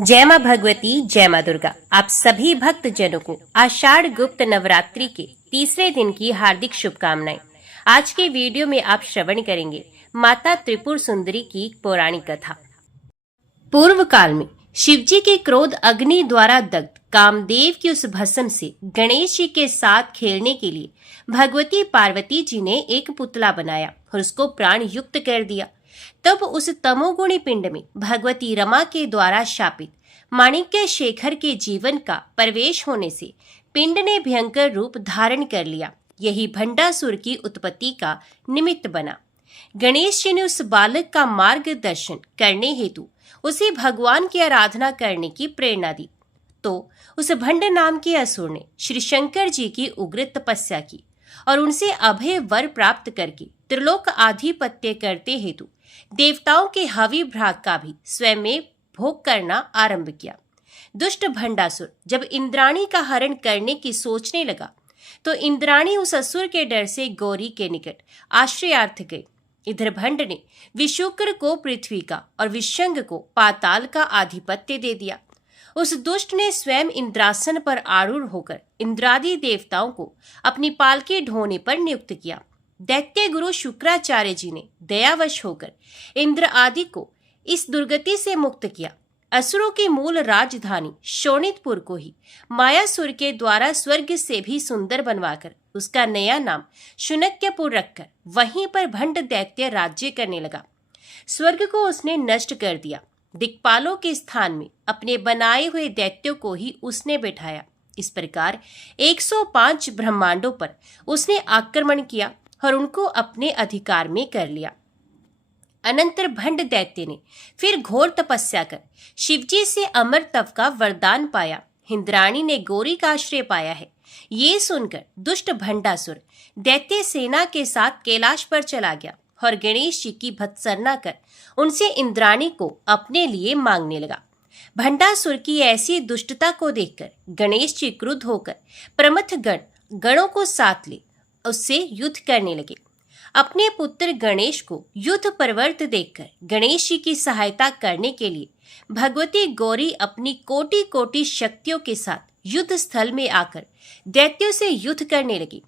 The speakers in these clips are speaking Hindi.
जय मां भगवती, जय मां दुर्गा। आप सभी भक्त जनों को आषाढ़ गुप्त नवरात्रि के तीसरे दिन की हार्दिक शुभकामनाएं। आज के वीडियो में आप श्रवण करेंगे माता त्रिपुर सुंदरी की पौराणिक कथा। पूर्व काल में शिवजी के क्रोध अग्नि द्वारा दग्ध कामदेव की उस भस्म से गणेश जी के साथ खेलने के लिए भगवती पार्वती जी ने एक पुतला बनाया और उसको प्राण युक्त कर दिया। तब उस तमोगुणी पिंड में भगवती रमा के द्वारा शापित माणिक्य शेखर के जीवन का प्रवेश होने से पिंड ने भयंकर रूप धारण कर लिया। यही भंडासुर की उत्पत्ति का निमित्त बना। गणेश जी ने उस बालक का मार्गदर्शन करने हेतु उसे भगवान की आराधना करने की प्रेरणा दी। तो उस भंड नाम के असुर ने श्री शंकर जी की उग्र तपस्या की और उनसे अभय वर प्राप्त करके त्रिलोक आधिपत्य करते हेतु देवताओं के हवि भ्राग का भी स्वयं में भोग करना आरंभ किया। दुष्ट भंडासुर जब इंद्राणी का हरण करने की सोचने लगा तो इंद्राणी उस असुर के डर से गौरी के निकट आश्रयार्थ गई। इधर भंड ने विशुक्र को पृथ्वी का और विशंग को पाताल का आधिपत्य दे दिया। उस दुष्ट ने स्वयं इंद्रासन पर आरूढ़ होकर इंद्रादि देवताओं को अपनी पालकी ढोने पर नियुक्त किया। दैत्य गुरु शुक्राचार्य जी ने दयावश होकर इंद्र आदि को इस दुर्गति से मुक्त किया। असुरों की मूल राजधानी शोणितपुर को ही मायासुर के द्वारा स्वर्ग से भी सुंदर बनवाकर उसका नया नाम शुनक्यपुर रखकर वहीं पर भंड दैत्य राज्य करने लगा। स्वर्ग को उसने नष्ट कर दिया। दिक्पालों के स्थान में अपने बनाए हुए दैत्यों को ही उसने बैठाया। इस प्रकार 105 ब्रह्मांडों पर उसने आक्रमण किया और उनको अपने अधिकार में कर लिया। अनंतर भंड दैत्य ने फिर घोर तपस्या कर शिवजी से अमर तप का वरदान पाया। इंद्राणी ने गौरी का आश्रय पाया है। ये सुनकर दुष्ट भंडासुर दैत्य सेना के साथ कैलाश पर चला गया और गणेश जी की भत्सना कर उनसे इंद्राणी को अपने लिए मांगने लगा। भंडासुर की ऐसी दुष्टता को देखकर गणेश जी क्रुद्ध होकर प्रमथ गणों को साथ ले उससे युद्ध करने लगे। अपने पुत्र गणेश को युद्ध प्रवृत्त देखकर गणेश जी की सहायता करने के लिए भगवती गौरी अपनी कोटि कोटि शक्तियों के साथ युद्ध स्थल में आकर दैत्यों से युद्ध करने लगी।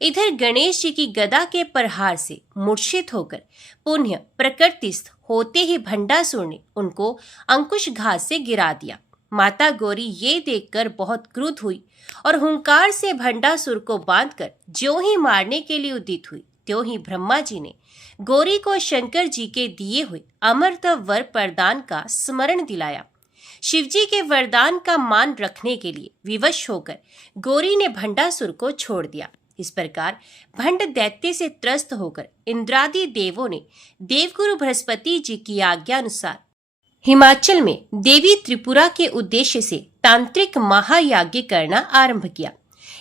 इधर गणेश जी की गदा के प्रहार से मूर्छित होकर पुनः प्रकृतिस्थ होते ही भंडासुर ने उनको अंकुश घात से गिरा दिया। माता गौरी ये देखकर बहुत क्रुद्ध हुई और हुंकार से भंडासुर को बांधकर ज्यों ही मारने के लिए उद्यत हुई त्यों ही ब्रह्मा जी ने गौरी को शंकर जी के दिए हुए अमरता वर प्रदान का स्मरण दिलाया। शिवजी के वरदान का मान रखने के लिए विवश होकर गौरी ने भंडासुर को छोड़ दिया। इस प्रकार भंड दैत्य से त्रस्त होकर इंद्रादि देवों ने देवगुरु बृहस्पति जी की आज्ञा अनुसार हिमाचल में देवी त्रिपुरा के उद्देश्य से तांत्रिक महायज्ञ करना आरंभ किया।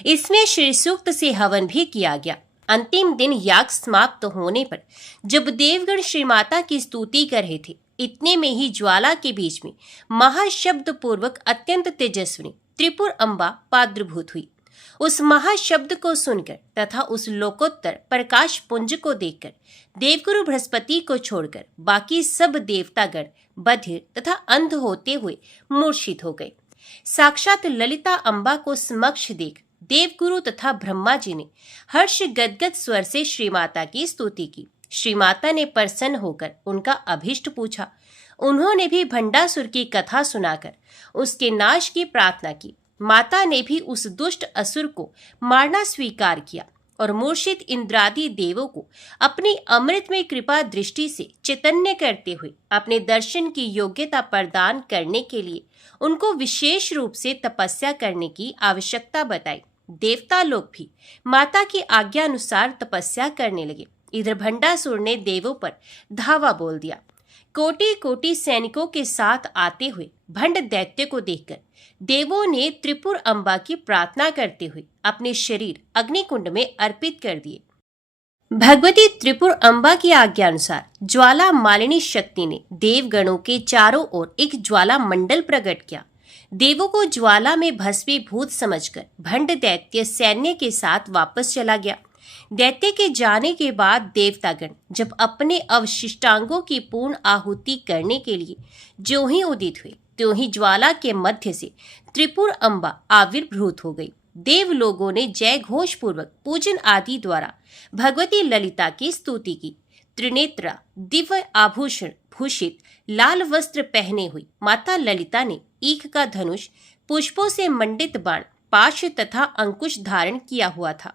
इसमें श्री सूक्त से हवन भी किया गया। अंतिम दिन याग समाप्त होने पर जब देवगण श्री माता की स्तुति कर रहे थे, इतने में ही ज्वाला के बीच में महाशब्द पूर्वक अत्यंत तेजस्विनी त्रिपुर अम्बा प्रादुर्भूत हुई। उस महाशब्द को सुनकर तथा उस लोकोत्तर प्रकाश पुंज को देखकर देवगुरु बृहस्पति को छोड़कर बाकी सब देवतागण बधिर तथा अंध होते हुए मूर्छित हो गए। साक्षात ललिता अम्बा को समक्ष देख देवगुरु तथा ब्रह्मा जी ने हर्ष गदगद स्वर से श्री माता की स्तुति की। श्री माता ने प्रसन्न होकर उनका अभीष्ट पूछा। उन्होंने भी भंडासुर की कथा सुनाकर उसके नाश की प्रार्थना की। माता ने भी उस दुष्ट असुर को मारना स्वीकार किया और मूर्छित इंद्रादि देवों को अपनी अमृत में कृपा दृष्टि से चैतन्य करते हुए अपने दर्शन की योग्यता प्रदान करने के लिए उनको विशेष रूप से तपस्या करने की आवश्यकता बताई। देवता लोग भी माता की आज्ञा अनुसार तपस्या करने लगे। इधर भंडासुर ने देवों पर धावा बोल दिया। कोटि कोटि सैनिकों के साथ आते हुए भंड दैत्य को देखकर देवों ने त्रिपुर अम्बा की प्रार्थना करते हुए अपने शरीर अग्निकुंड में अर्पित कर दिए। भगवती त्रिपुर अम्बा की आज्ञा अनुसार ज्वाला मालिनी शक्ति ने देवगणों के चारों ओर एक ज्वाला मंडल प्रकट किया। देवों को ज्वाला में भस्मीभूत समझकर भंड दैत्य सैन्य के साथ वापस चला गया। दैत्य के जाने के बाद देवतागण जब अपने अवशिष्टांगों की पूर्ण आहुति करने के लिए जो ही उदित हुए, त्यों ही ज्वाला के मध्य से त्रिपुर अम्बा आविर्भूत हो गई। देव लोगों ने जय घोष पूर्वक पूजन आदि द्वारा भगवती ललिता की स्तुति की। त्रिनेत्रा दिव्य आभूषण भूषित लाल वस्त्र पहने हुई माता ललिता ने ईख का धनुष, पुष्पों से मंडित बाण, पाश तथा अंकुश धारण किया हुआ था।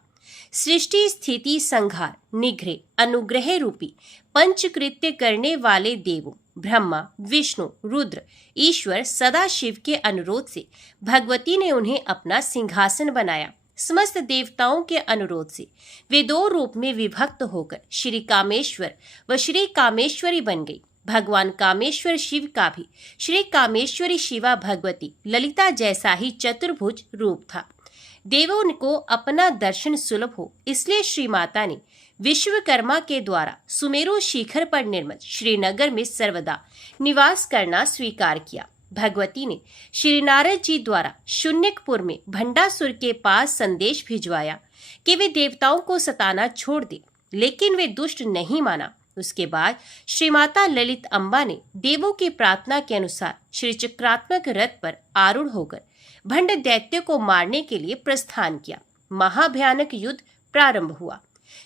सृष्टि स्थिति संहार निग्रह अनुग्रह रूपी पंचकृत्य करने वाले देवों ब्रह्मा विष्णु रुद्र ईश्वर सदाशिव के अनुरोध से भगवती ने उन्हें अपना सिंहासन बनाया। समस्त देवताओं के अनुरोध से वे दो रूप में विभक्त होकर श्री कामेश्वर व श्री कामेश्वरी बन गई। भगवान कामेश्वर शिव का भी श्री कामेश्वरी शिवा भगवती ललिता जैसा ही चतुर्भुज रूप था। देवों को अपना दर्शन सुलभ हो इसलिए श्री माता ने विश्वकर्मा के द्वारा सुमेरु शिखर पर निर्मित श्रीनगर में सर्वदा निवास करना स्वीकार किया। भगवती ने श्री नारद जी द्वारा शून्यकपुर में भंडासुर के पास संदेश भिजवाया कि वे देवताओं को सताना छोड़ दे, लेकिन वे दुष्ट नहीं माना। उसके बाद श्री माता ललित अम्बा ने देवों की प्रार्थना के अनुसार श्री चक्रात्मक रथ पर आरूढ़ होकर भंड दैत्य को मारने के लिए प्रस्थान किया। महाभयानक युद्ध प्रारंभ हुआ।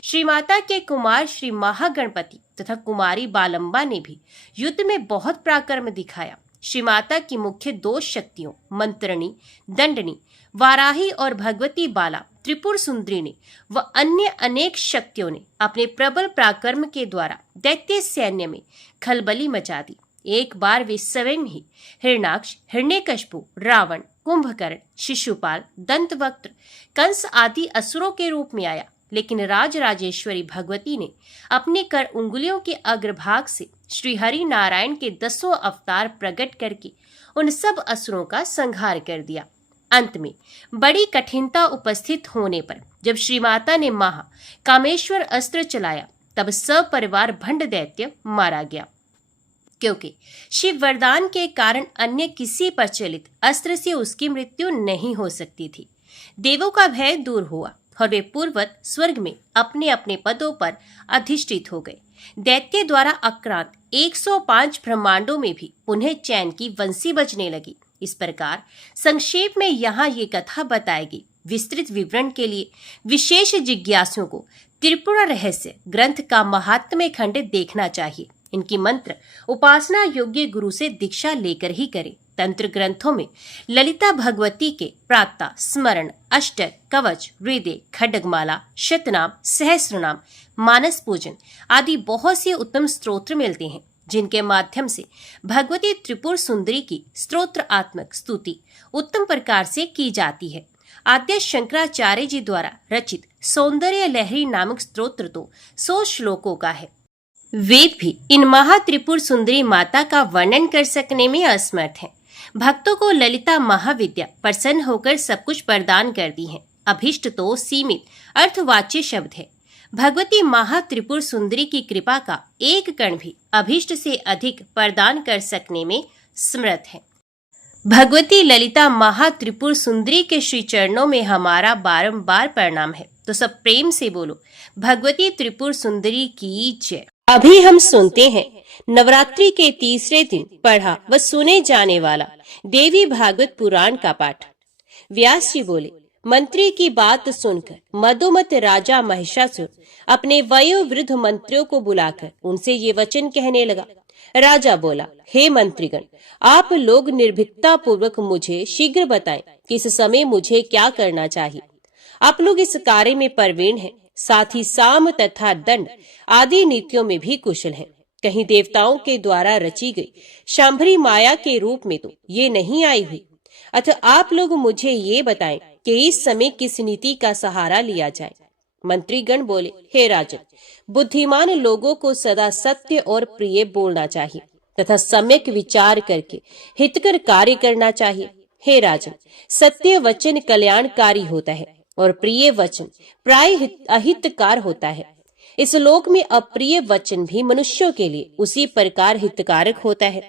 श्री माता के कुमार श्री महागणपति तथा कुमारी बालम्बा ने भी युद्ध में बहुत पराक्रम दिखाया। श्री माता की मुख्य दो शक्तियों मंत्रणी, दंडनी, वाराही और भगवती बाला त्रिपुर सुंदरी ने व अन्य अनेक शक्तियों ने अपने प्रबल पराक्रम के द्वारा दैत्य सैन्य में खलबली मचा दी। एक बार वे स्वयं ही हिरणाक्ष, हिरण्यकशिपु, रावण, कुंभकर्ण, शिशुपाल, दंतवक्त्र, कंस आदि असुरों के रूप में आया, लेकिन राजराजेश्वरी भगवती ने अपने कर उंगलियों के अग्रभाग से श्री हरि नारायण के 10 अवतार प्रकट करके उन सब असुरों का संहार कर दिया। अंत में बड़ी कठिनता उपस्थित होने पर जब श्री माता ने महा कामेश्वर अस्त्र चलाया तब सपरिवार भंड दैत्य मारा गया, क्योंकि शिव वरदान के कारण अन्य किसी प्रचलित अस्त्र से उसकी मृत्यु नहीं हो सकती थी। देवों का भय दूर हुआ और वे पूर्ववत स्वर्ग में अपने अपने पदों पर अधिष्ठित हो गए। दैत्य द्वारा आक्रांत 105 ब्रह्मांडों में भी पुनः चैन की बंसी बजने लगी। इस प्रकार संक्षेप में यहाँ ये कथा बताएगी। विस्तृत विवरण के लिए विशेष जिज्ञासुओं को त्रिपुरा रहस्य ग्रंथ का महात्म्य खंड देखना चाहिए। इनकी मंत्र उपासना योग्य गुरु से दीक्षा लेकर ही करें। तंत्र ग्रंथों में ललिता भगवती के प्रातः स्मरण, अष्टक, कवच, हृदय, खड्गमाला, शतनाम, सहस्रनाम, मानस पूजन आदि बहुत से उत्तम स्तोत्र मिलते हैं, जिनके माध्यम से भगवती त्रिपुर सुंदरी की स्तोत्रात्मक स्तुति उत्तम प्रकार से की जाती है। आद्य शंकराचार्य जी द्वारा रचित सौंदर्य लहरी नामक स्तोत्र तो 100 श्लोकों का है। वेद भी इन महात्रिपुर सुंदरी माता का वर्णन कर सकने में असमर्थ हैं। भक्तों को ललिता महाविद्या प्रसन्न होकर सब कुछ प्रदान करती हैं। अभिष्ट तो सीमित अर्थवाच्य शब्द है। भगवती महात्रिपुर सुंदरी की कृपा का एक कण भी अभिष्ट से अधिक प्रदान कर सकने में समर्थ है। भगवती ललिता महात्रिपुर सुंदरी के श्री चरणों में हमारा बारंबार प्रणाम है। तो सब प्रेम से बोलो, भगवती त्रिपुर सुंदरी की जय। अभी हम सुनते हैं नवरात्रि के तीसरे दिन पढ़ा व सुने जाने वाला देवी भागवत पुराण का पाठ। व्यास जी बोले, मंत्री की बात सुनकर मदोमत राजा महिषासुर अपने वयोवृद्ध मंत्रियों को बुलाकर उनसे ये वचन कहने लगा। राजा बोला, हे मंत्रीगण, आप लोग निर्भीकता पूर्वक मुझे शीघ्र बताएं कि इस समय मुझे क्या करना चाहिए। आप लोग इस कार्य में प्रवीण हैं, साथ ही साम तथा दंड आदि नीतियों में भी कुशल हैं। कहीं देवताओं के द्वारा रची गई शांभरी माया के रूप में तो ये नहीं आई हुई। अतः आप लोग मुझे ये बताएं कि इस समय किस नीति का सहारा लिया जाए। मंत्रीगण बोले, हे राजन, बुद्धिमान लोगों को सदा सत्य और प्रिय बोलना चाहिए तथा सम्यक विचार करके हितकर कार्य करना चाहिए। हे राजन, सत्य वचन कल्याणकारी होता है और प्रिय वचन प्राय अहितकार होता है। इस लोक में अप्रिय वचन भी मनुष्यों के लिए उसी प्रकार हितकारक होता है,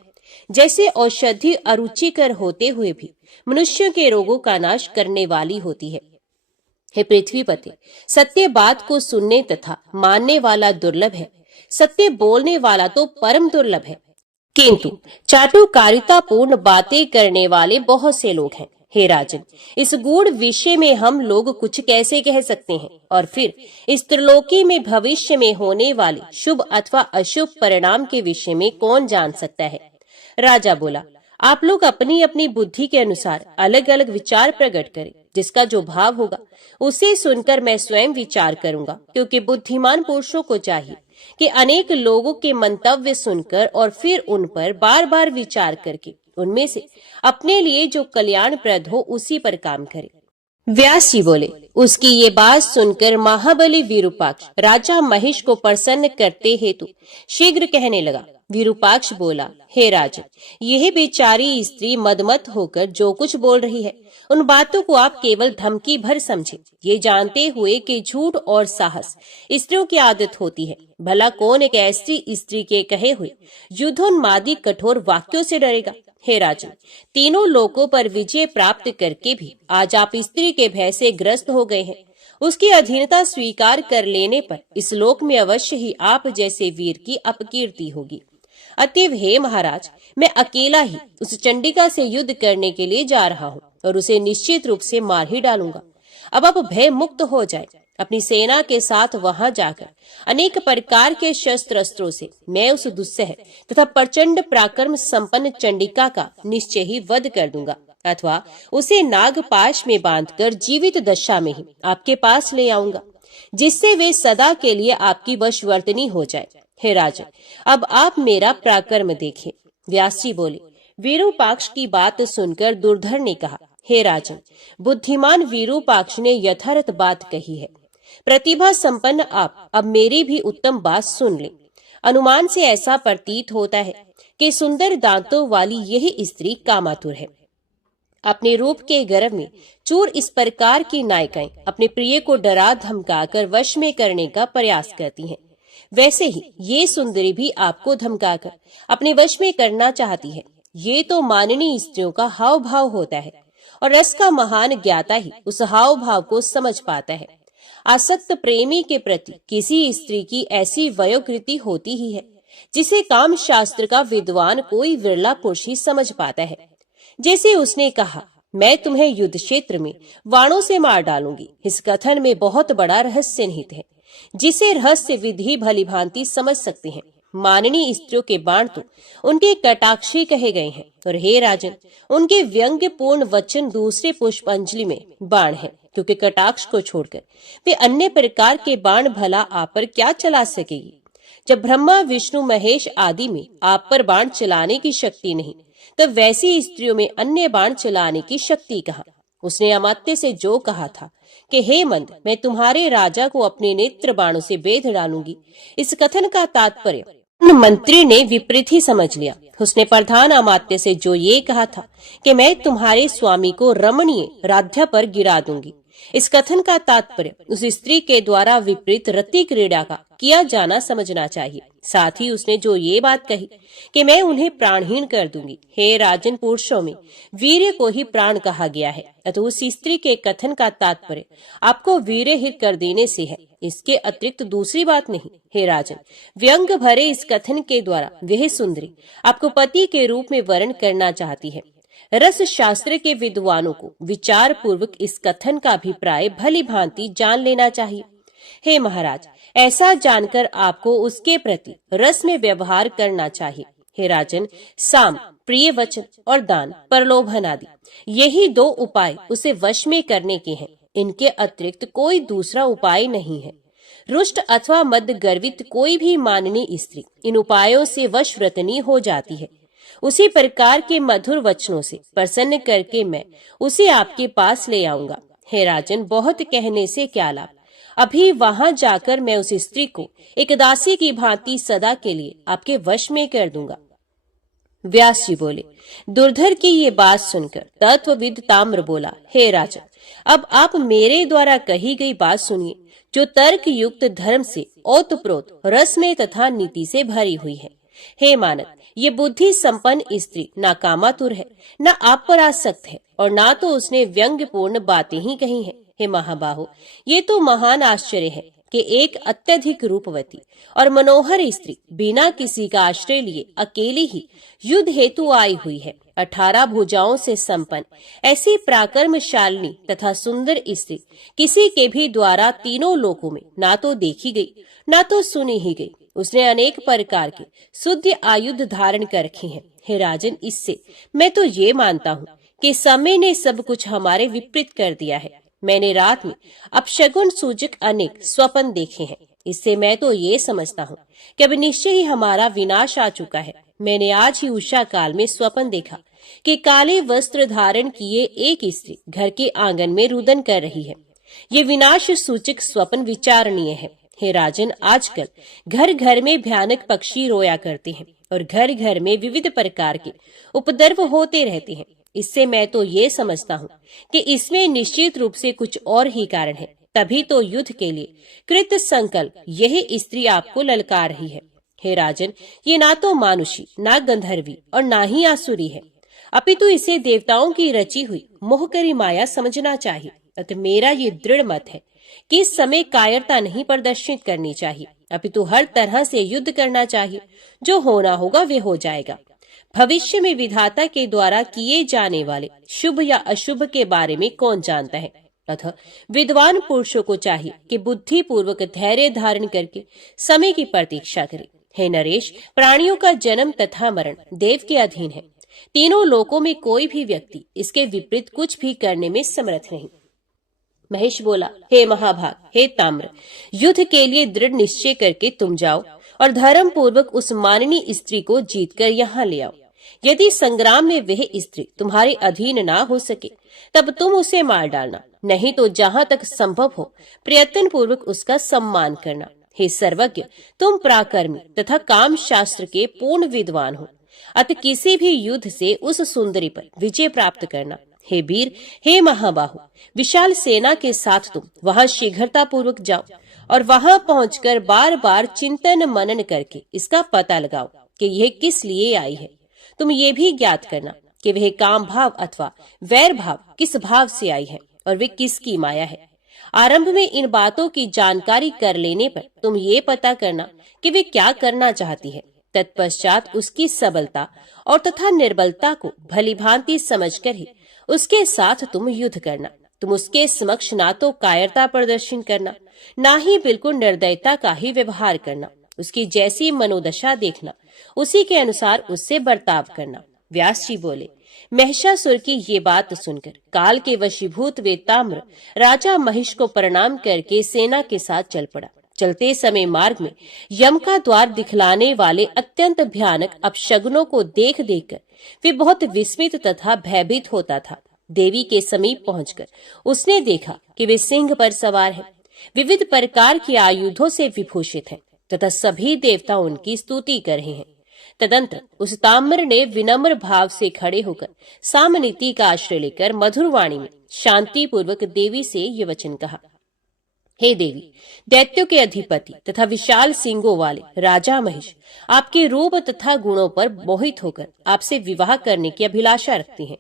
जैसे औषधि अरुचिकर होते हुए भी मनुष्यों के रोगों का नाश करने वाली होती है। हे पृथ्वीपति, सत्य बात को सुनने तथा मानने वाला दुर्लभ है, सत्य बोलने वाला तो परम दुर्लभ है। किंतु चाटुकारितापूर्ण बातें करने वाले बहुत से लोग हैं। हे राजन, इस गूढ़ विषय में हम लोग कुछ कैसे कह सकते हैं? और फिर इस त्रिलोकी में भविष्य में होने वाले शुभ अथवा अशुभ परिणाम के विषय में कौन जान सकता है? राजा बोला, आप लोग अपनी अपनी बुद्धि के अनुसार अलग अलग विचार प्रकट करें। जिसका जो भाव होगा उसे सुनकर मैं स्वयं विचार करूंगा, क्योंकि बुद्धिमान पुरुषों को चाहिए कि अनेक लोगों के मंतव्य सुनकर और फिर उन पर बार बार विचार करके उनमें से अपने लिए जो कल्याणप्रद हो उसी पर काम करे। व्यास जी बोले, उसकी ये बात सुनकर महाबली विरूपाक्ष राजा महेश को प्रसन्न करते हेतु शीघ्र कहने लगा। विरूपाक्ष बोला, हे राजन, यह बेचारी स्त्री मदमत होकर जो कुछ बोल रही है उन बातों को आप केवल धमकी भर समझे, ये जानते हुए कि झूठ और साहस स्त्रियों की आदत होती है। भला कौन एक ऐसी स्त्री के कहे हुए युद्धोन्मादी कठोर वाक्यों से डरेगा? हे राजन, तीनों लोकों पर विजय प्राप्त करके भी आज आप स्त्री के भय से ग्रस्त हो गए हैं। उसकी अधीनता स्वीकार कर लेने पर इस लोक में अवश्य ही आप जैसे वीर की अपकीर्ति होगी। अतएव हे महाराज, मैं अकेला ही उस चंडिका से युद्ध करने के लिए जा रहा हूँ और उसे निश्चित रूप से मार ही डालूंगा। अब आप भय मुक्त हो जाए। अपनी सेना के साथ वहां जाकर अनेक प्रकार के शस्त्र अस्त्रों से मैं उस दुस्सह तथा प्रचंड पराक्रम संपन्न चंडिका का निश्चय ही वध कर दूंगा, अथवा उसे नागपाश में बांधकर जीवित दशा में ही आपके पास ले आऊंगा, जिससे वे सदा के लिए आपकी वशवर्तनी हो जाए। हे राजन, अब आप मेरा पराक्रम देखें। व्यास जी बोले, विरूपाक्ष की बात सुनकर दुर्धर ने कहा, हे राजन, बुद्धिमान विरूपाक्ष ने यथार्थ बात कही है। प्रतिभा संपन्न आप अब मेरी भी उत्तम बात सुन लें। अनुमान से ऐसा प्रतीत होता है कि सुंदर दांतों वाली यही स्त्री कामातुर है। अपने रूप के गर्व में चूर इस प्रकार की नायिकाएं अपने प्रिय को डरा धमकाकर वश में करने का प्रयास करती हैं। वैसे ही ये सुंदरी भी आपको धमकाकर अपने वश में करना चाहती है। ये तो माननीय स्त्रियों का हाव भाव होता है और रस का महान ज्ञाता ही उस हाव भाव को समझ पाता है। आसक्त प्रेमी के प्रति किसी स्त्री की ऐसी वयोकृति होती ही है जिसे काम शास्त्र का विद्वान कोई विरला पुरुष ही समझ पाता है। जैसे उसने कहा, मैं तुम्हें युद्ध क्षेत्र में वाणों से मार डालूंगी। इस कथन में बहुत बड़ा रहस्य निहित है, जिसे रहस्य विधि भली भांति समझ सकते हैं। माननीय स्त्रियों के बाण तो उनके कटाक्षी कहे गए हैं, और हे राजन, उनके व्यंग्यपूर्ण वचन दूसरे पुष्पांजलि में बाण है, क्योंकि कटाक्ष को छोड़कर वे अन्य प्रकार के बाण भला आप पर क्या चला सकेगी। जब ब्रह्मा विष्णु महेश आदि में आप पर बाण चलाने की शक्ति नहीं, तब वैसी स्त्रियों में अन्य बाण चलाने की शक्ति कहाँ? उसने अमात्य से जो कहा था कि हे मंद, मैं तुम्हारे राजा को अपने नेत्र बाणों से बेध डालूंगी, इस कथन का तात्पर्य मंत्री ने विपरीत ही समझ लिया। उसने प्रधान अमात्य से जो ये कहा था कि मैं तुम्हारे स्वामी को रमणीय राध्या पर गिरा दूंगी, इस कथन का तात्पर्य उस स्त्री के द्वारा विपरीत रति क्रीड़ा का किया जाना समझना चाहिए। साथ ही उसने जो ये बात कही कि मैं उन्हें प्राणहीन कर दूंगी। हे राजन, पुरुषों में वीर्य को ही प्राण कहा गया है, अतः उस स्त्री के कथन का तात्पर्य आपको वीर्यहित कर देने से है, इसके अतिरिक्त दूसरी बात नहीं। हे राजन, व्यंग भरे इस कथन के द्वारा वह सुंदरी आपको पति के रूप में वर्ण करना चाहती है। रस शास्त्र के विद्वानों को विचार पूर्वक इस कथन का अभिप्राय भली भांति जान लेना चाहिए। हे महाराज, ऐसा जानकर आपको उसके प्रति रस में व्यवहार करना चाहिए। हे राजन, साम, प्रिय वचन और दान, प्रलोभन आदि यही दो उपाय उसे वश में करने के हैं। इनके अतिरिक्त कोई दूसरा उपाय नहीं है। रुष्ट अथवा मद गर्वित कोई भी माननीय स्त्री इन उपायों से वशव्रतनी हो जाती है। उसी प्रकार के मधुर वचनों से प्रसन्न करके मैं उसे आपके पास ले आऊंगा। हे राजन, बहुत कहने से क्या लाभ, अभी वहां जाकर मैं उस स्त्री को एक दासी की भांति सदा के लिए आपके वश में कर दूंगा। व्यास जी बोले, दुर्धर की ये बात सुनकर तत्वविद ताम्र बोला, हे राजन, अब आप मेरे द्वारा कही गई बात सुनिए, जो तर्क युक्त धर्म से ओतप्रोत रस में तथा नीति से भरी हुई है। हे मानव, ये बुद्धि संपन्न स्त्री ना कामातुर है, ना आप पर आसक्त है, और ना तो उसने व्यंग्यपूर्ण बातें ही कही हैं। हे महाबाहो, ये तो महान आश्चर्य है कि एक अत्यधिक रूपवती और मनोहर स्त्री बिना किसी का आश्रय लिए अकेली ही युद्ध हेतु आई हुई है। 18 भुजाओं से संपन्न ऐसी पराक्रमशालिनी तथा सुंदर स्त्री किसी के भी द्वारा तीनों लोकों में ना तो देखी गई ना तो सुनी ही गई। उसने अनेक प्रकार के शुद्ध आयुध धारण कर रखे हैं। हे राजन, इससे मैं तो ये मानता हूँ कि समय ने सब कुछ हमारे विपरीत कर दिया है। मैंने रात में अपशगुन सूचक अनेक स्वप्न देखे हैं। इससे मैं तो ये समझता हूँ कि अब निश्चय ही हमारा विनाश आ चुका है। मैंने आज ही उषा काल में स्वप्न देखा कि काले वस्त्र धारण किए एक स्त्री घर के आंगन में रुदन कर रही है। ये विनाश सूचक स्वप्न विचारणीय है। हे राजन, आजकल घर घर में भयानक पक्षी रोया करते हैं और घर घर में विविध प्रकार के उपद्रव होते रहते हैं। इससे मैं तो ये समझता हूँ कि इसमें निश्चित रूप से कुछ और ही कारण है। तभी तो युद्ध के लिए कृत संकल्प यह स्त्री आपको ललकार रही है। हे राजन, ये ना तो मानुषी, ना गंधर्वी और ना ही आसुरी है, अपितु इसे देवताओं की रची हुई मोहकरी माया समझना चाहिए। अतः मेरा ये दृढ़ मत है कि इस समय कायरता नहीं प्रदर्शित करनी चाहिए, अपितु हर तरह से युद्ध करना चाहिए। जो होना होगा वे हो जाएगा। भविष्य में विधाता के द्वारा किए जाने वाले शुभ या अशुभ के बारे में कौन जानता है। अतः विद्वान पुरुषों को चाहिए कि बुद्धि पूर्वक धैर्य धारण करके समय की प्रतीक्षा करें। हे नरेश, प्राणियों का जन्म तथा मरण देव के अधीन है। तीनों लोकों में कोई भी व्यक्ति इसके विपरीत कुछ भी करने में समर्थ नहीं। महेश बोला, हे महाभाग, हे ताम्र, युद्ध के लिए दृढ़ निश्चय करके तुम जाओ और धर्म पूर्वक उस माननीय स्त्री को जीतकर यहाँ ले आओ। यदि संग्राम में वह स्त्री तुम्हारे अधीन ना हो सके तब तुम उसे मार डालना, नहीं तो जहाँ तक संभव हो प्रयत्न पूर्वक उसका सम्मान करना। हे सर्वज्ञ, तुम पराक्रमी तथा काम शास्त्र के पूर्ण विद्वान हो, अतः किसी भी युद्ध से उस सुंदरी पर विजय प्राप्त करना। हे वीर, हे महाबाहु, विशाल सेना के साथ तुम वहां शीघ्रता पूर्वक जाओ और वहां पहुंचकर बार बार चिंतन मनन करके इसका पता लगाओ कि यह किस लिए आई है। तुम ये भी ज्ञात करना कि वह काम भाव अथवा वैर भाव किस भाव से आई है और वे किसकी माया है। आरंभ में इन बातों की जानकारी कर लेने पर तुम ये पता करना कि वे क्या करना चाहती है। तत्पश्चात उसकी सबलता और तथा निर्बलता को भलीभांति समझकर ही उसके साथ तुम युद्ध करना। तुम उसके समक्ष ना तो कायरता प्रदर्शन करना, ना ही बिल्कुल निर्दयता का ही व्यवहार करना। उसकी जैसी मनोदशा देखना, उसी के अनुसार उससे बर्ताव करना। व्यास जी बोले, महिषासुर की ये बात सुनकर काल के वशीभूत वे ताम्र राजा महिष को प्रणाम करके सेना के साथ चल पड़ा। चलते समय मार्ग में यम का द्वार दिखलाने वाले अत्यंत भयानक अपशगुनों को देख देखकर वे बहुत विस्मित तथा भयभीत होता था। देवी के समीप पहुंचकर उसने देखा कि वे सिंह पर सवार हैं, विविध प्रकार के आयुधों से विभूषित हैं तथा सभी देवता उनकी स्तुति कर रहे हैं। तदंतर उस ताम्र ने विनम्र भाव से खड़े होकर सामनीति का आश्रय लेकर मधुर वाणी में शांति पूर्वक देवी से ये वचन कहा, हे देवी, दैत्यों के अधिपति तथा विशाल सिंगों वाले राजा महिष आपके रूप तथा गुणों पर मोहित होकर आपसे विवाह करने की अभिलाषा रखती हैं।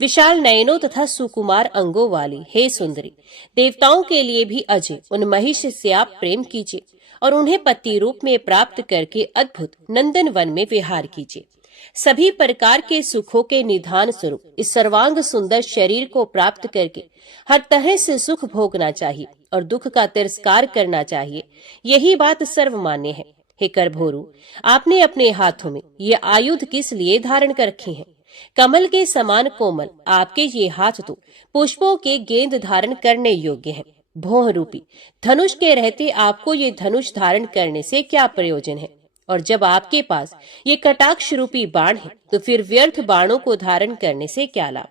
विशाल नयनों तथा सुकुमार अंगों वाली हे सुंदरी, देवताओं के लिए भी अजय उन महिष से आप प्रेम कीजिए और उन्हें पति रूप में प्राप्त करके अद्भुत नंदन वन में विहार कीजिए। सभी प्रकार के सुखों के निधान स्वरूप इस सर्वांग सुंदर शरीर को प्राप्त करके हर तरह से सुख भोगना चाहिए और दुख का तिरस्कार करना चाहिए। यही बात सर्वमान्य है। हे करभोरु, आपने अपने हाथों में ये आयुध किस लिए धारण कर रखे हैं? कमल के समान कोमल आपके ये हाथ तो पुष्पों के गेंद धारण करने योग्य हैं। भोह रूपी धनुष के रहते आपको ये धनुष धारण करने से क्या प्रयोजन है? और जब आपके पास ये कटाक्ष रूपी बाण है तो फिर व्यर्थ बाणों को धारण करने से क्या लाभ?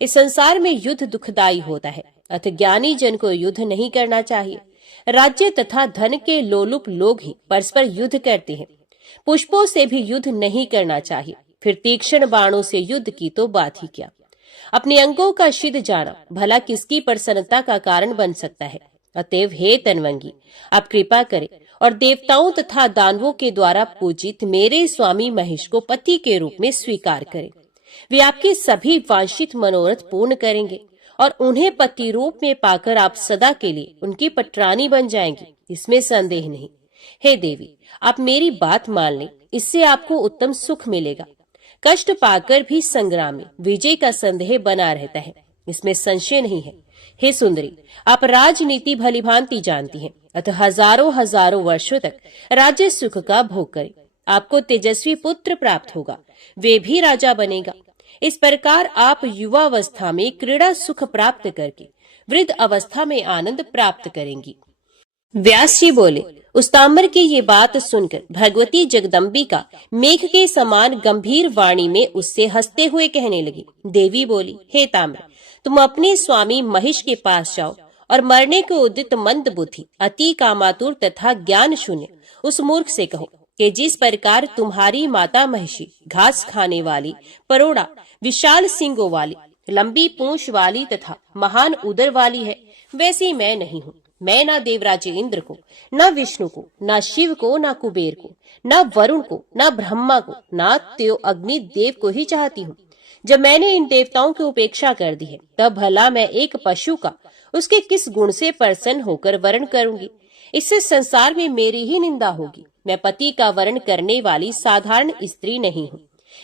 इस संसार में युद्ध दुखदायी होता है, अतः ज्ञानी जन को युद्ध नहीं करना चाहिए। राज्य तथा धन के लोलुप लोग ही परस्पर युद्ध करते हैं। पुष्पों से भी युद्ध नहीं करना चाहिए, फिर तीक्ष्ण बाणों से युद्ध की तो बात ही क्या। अपने अंगों का शिद जाना भला किसकी प्रसन्नता का कारण बन सकता है। अतएव हे तनवंगी, आप कृपा करें और देवताओं तथा दानवों के द्वारा पूजित मेरे स्वामी महेश को पति के रूप में स्वीकार करें। वे आपके सभी वांछित मनोरथ पूर्ण करेंगे और उन्हें पति रूप में पाकर आप सदा के लिए उनकी पटरानी बन जाएंगी, इसमें संदेह नहीं। हे देवी, आप मेरी बात मान लें, इससे आपको उत्तम सुख मिलेगा। कष्ट पाकर भी संग्राम में विजय का संदेह बना रहता है, इसमें संशय नहीं है। हे सुंदरी, आप राजनीति भलीभांति जानती हैं, अतः हजारों हजारों वर्षों तक राज्य सुख का भोग करें। आपको तेजस्वी पुत्र प्राप्त होगा, वे भी राजा बनेगा। इस प्रकार आप युवावस्था में क्रीड़ा सुख प्राप्त करके वृद्ध अवस्था में आनंद प्राप्त करेंगी। व्यास जी बोले, उस ताम्र की ये बात सुनकर भगवती जगदम्बिका मेघ के समान गंभीर वाणी में उससे हंसते हुए कहने लगी। देवी बोली, हे ताम्र, तुम अपने स्वामी महिष के पास जाओ और मरने को उदित मंद बुद्धि, अति कामातुर तथा ज्ञान शून्य उस मूर्ख से कहो कि जिस प्रकार तुम्हारी माता महिषी घास खाने वाली, परोड़ा, विशाल सींगों वाली, लंबी पूंछ वाली तथा महान उदर वाली है, वैसी मैं नहीं हूँ। मैं ना देवराज इंद्र को, ना विष्णु को, ना शिव को, ना कुबेर को, ना वरुण को, ना ब्रह्मा को, ना त्यो अग्नि देव को ही चाहती हूँ। जब मैंने इन देवताओं की उपेक्षा कर दी है, तब भला मैं एक पशु का उसके किस गुण से प्रसन्न होकर वर्ण करूंगी? इससे संसार में मेरी ही निंदा होगी। मैं पति का वर्ण करने वाली साधारण स्त्री नहीं हूँ।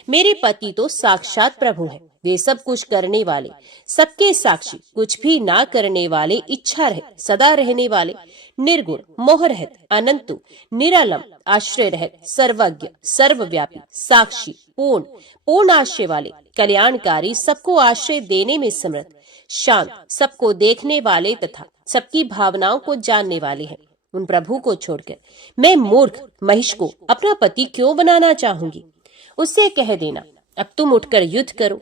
मेरे पति तो साक्षात प्रभु हैं। वे सब कुछ करने वाले, सबके साक्षी, कुछ भी ना करने वाले, इच्छा रहित, सदा रहने वाले, निर्गुण, मोह रहित, अनंतु, निरालम, आश्रय रहित, सर्वज्ञ, सर्वव्यापी, साक्षी, पूर्ण आश्रय वाले, कल्याणकारी, सबको आश्रय देने में समर्थ, शांत, सबको देखने वाले तथा सबकी भावनाओं को जानने वाले हैं। उन प्रभु को छोड़कर मैं मूर्ख महिष को अपना पति क्यों बनाना चाहूंगी? उससे कह देना, अब तुम उठकर युद्ध करो।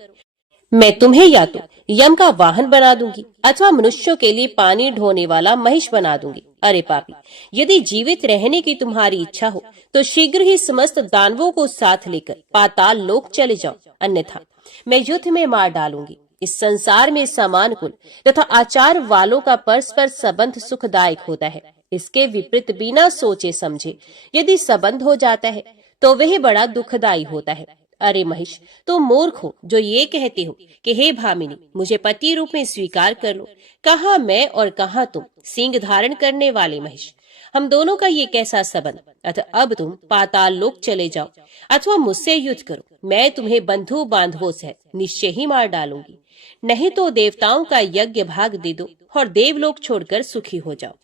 मैं तुम्हें या तो यम का वाहन बना दूंगी अथवा मनुष्यों के लिए पानी ढोने वाला महिष बना दूंगी। अरे पापी, यदि जीवित रहने की तुम्हारी इच्छा हो तो शीघ्र ही समस्त दानवों को साथ लेकर पाताल लोक चले जाओ, अन्यथा मैं युद्ध में मार डालूंगी। इस संसार में समान कुल तथा आचार वालों का परस्पर संबंध सुखदायक होता है। इसके विपरीत बिना सोचे समझे यदि संबंध हो जाता है तो वह बड़ा दुखदायी होता है। अरे महिष, तुम मूर्ख हो जो ये कहते हो कि हे भामिनी, मुझे पति रूप में स्वीकार कर लो। कहाँ मैं और कहाँ तुम, सींग धारण करने वाले महिष। हम दोनों का ये कैसा संबंध? अतः अब तुम पाताल लोक चले जाओ अथवा मुझसे युद्ध करो। मैं तुम्हें बंधु बांधवों से निश्चय ही मार डालूंगी। नहीं तो देवताओं का यज्ञ भाग दे दो और देवलोक छोड़कर सुखी हो जाओ।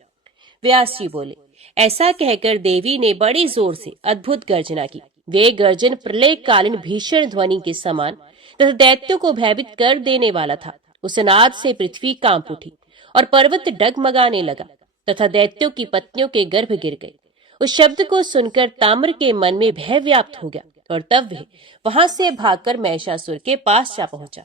व्यास जी बोले, ऐसा कहकर देवी ने बड़ी जोर से अद्भुत गर्जना की। वे गर्जन प्रलय कालीन भीषण ध्वनि के समान तथा दैत्यों को भयभीत कर देने वाला था। उस नाद से पृथ्वी कांप उठी और पर्वत डगमगाने लगा तथा दैत्यों की पत्नियों के गर्भ गिर गए। उस शब्द को सुनकर ताम्र के मन में भय व्याप्त हो गया और तब वह वहां से भागकर महिषासुर के पास जा पहुंचा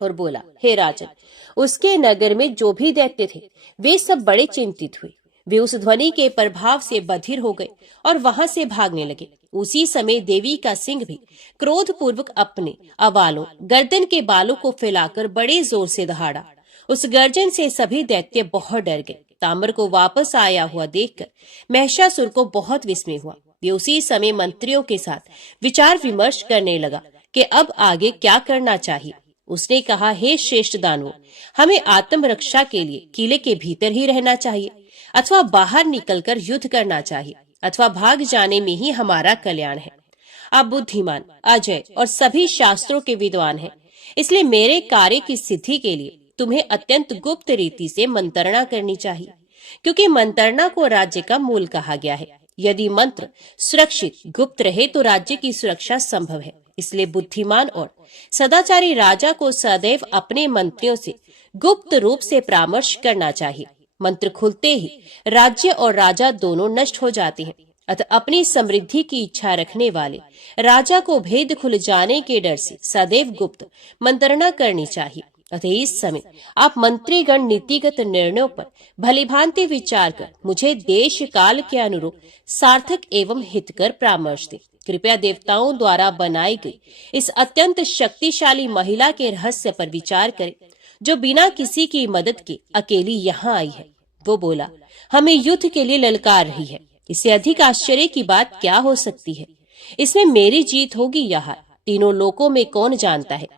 और बोला, हे राजन, उसके नगर में जो भी दैत्य थे वे सब बड़े चिंतित हुए। वे उस ध्वनि के प्रभाव से बधिर हो गए और वहां से भागने लगे। उसी समय देवी का सिंह भी क्रोध पूर्वक अपने अवालों, गर्दन के बालों को फैलाकर बड़े जोर से दहाड़ा। उस गर्जन से सभी दैत्य बहुत डर गए। ताम्र को वापस आया हुआ देखकर महिषासुर को बहुत विस्मय हुआ। वे उसी समय मंत्रियों के साथ विचार विमर्श करने लगा कि अब आगे क्या करना चाहिए। उसने कहा, हे श्रेष्ठ दानवों, हमें आत्मरक्षा के लिए किले के भीतर ही रहना चाहिए अथवा बाहर निकलकर युद्ध करना चाहिए अथवा भाग जाने में ही हमारा कल्याण है। आप बुद्धिमान, अजय और सभी शास्त्रों के विद्वान हैं, इसलिए मेरे कार्य की सिद्धि के लिए तुम्हें अत्यंत गुप्त रीति से मंत्रणा करनी चाहिए, क्योंकि मंत्रणा को राज्य का मूल कहा गया है। यदि मंत्र सुरक्षित गुप्त रहे तो राज्य की सुरक्षा संभव है। इसलिए बुद्धिमान और सदाचारी राजा को सदैव अपने मंत्रियों से गुप्त रूप से परामर्श करना चाहिए। मंत्र खुलते ही राज्य और राजा दोनों नष्ट हो जाते हैं। अतः अपनी समृद्धि की इच्छा रखने वाले राजा को भेद खुल जाने के डर से सदैव गुप्त मंत्रणा करनी चाहिए। अतः इस समय आप मंत्रीगण नीतिगत निर्णयों पर भलीभांति विचार कर मुझे देश काल के अनुरूप सार्थक एवं हितकर परामर्श दें। कृपया देवताओं द्वारा बनाई गई इस अत्यंत शक्तिशाली महिला के रहस्य पर विचार करें, जो बिना किसी की मदद के अकेली यहाँ आई है। वो बोला, हमें युद्ध के लिए ललकार रही है। इससे अधिक आश्चर्य की बात क्या हो सकती है? इसमें मेरी जीत होगी या हार, तीनों लोकों में कौन जानता है।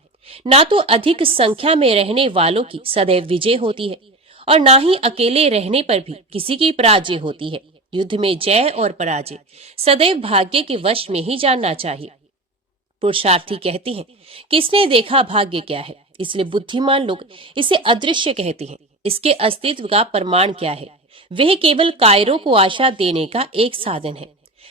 ना तो अधिक संख्या में रहने वालों की सदैव विजय होती है और ना ही अकेले रहने पर भी किसी की पराजय होती है। युद्ध में जय और पराजय सदैव भाग्य के वश में ही जानना चाहिए। पुरुषार्थी कहते हैं किसने देखा भाग्य क्या है, इसलिए बुद्धिमान लोग इसे अदृश्य कहते हैं। इसके अस्तित्व का प्रमाण क्या है? वह केवल कायरों को आशा देने का एक साधन है।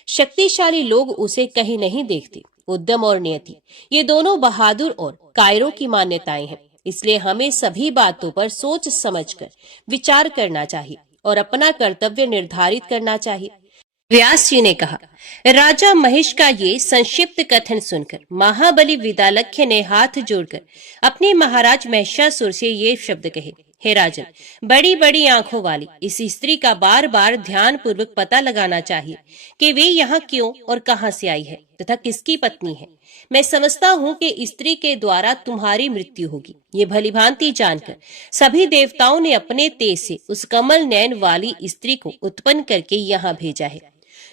शक्तिशाली लोग उसे कहीं नहीं देखते। उद्यम और नियति ये दोनों बहादुर और कायरों की मान्यताएं हैं। इसलिए हमें सभी बातों पर सोच समझकर विचार करना चाहिए और अपना कर्तव्य निर्धारित करना चाहिए। व्यास जी ने कहा, राजा महिष का ये संक्षिप्त कथन सुनकर महाबली विदालक्ष्य ने हाथ जोड़कर अपने महाराज महिषासुर से ये शब्द कहे, हे राजन, बड़ी बड़ी आंखों वाली इस स्त्री का बार बार ध्यान पूर्वक पता लगाना चाहिए कि वे यहाँ क्यों और कहाँ से आई है तथा किसकी पत्नी है। मैं समझता हूँ कि स्त्री के द्वारा तुम्हारी मृत्यु होगी। ये भलीभांति जानकर सभी देवताओं ने अपने तेज से उस कमल नयन वाली स्त्री को उत्पन्न करके यहाँ भेजा है।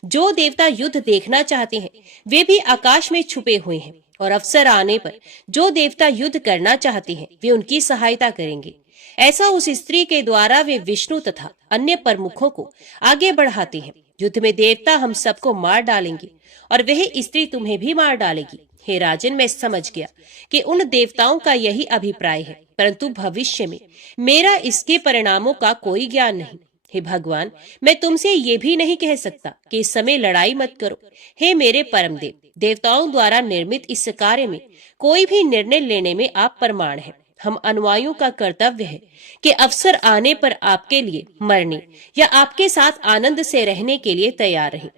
जो देवता युद्ध देखना चाहते हैं वे भी आकाश में छुपे हुए हैं और अवसर आने पर जो देवता युद्ध करना चाहते हैं वे उनकी सहायता करेंगे। ऐसा उस स्त्री के द्वारा वे विष्णु तथा अन्य प्रमुखों को आगे बढ़ाते हैं। युद्ध में देवता हम सबको मार डालेंगे और वह स्त्री तुम्हें भी मार डालेगी। हे राजन, मैं समझ गया कि उन देवताओं का यही अभिप्राय है, परंतु भविष्य में मेरा इसके परिणामों का कोई ज्ञान नहीं। हे भगवान, मैं तुमसे ये भी नहीं कह सकता कि इस समय लड़ाई मत करो। हे मेरे परम देव, देवताओं द्वारा निर्मित इस कार्य में कोई भी निर्णय लेने में आप प्रमाण हैं। हम अनुयायियों का कर्तव्य है कि अवसर आने पर आपके लिए मरने या आपके साथ आनंद से रहने के लिए तैयार रहें।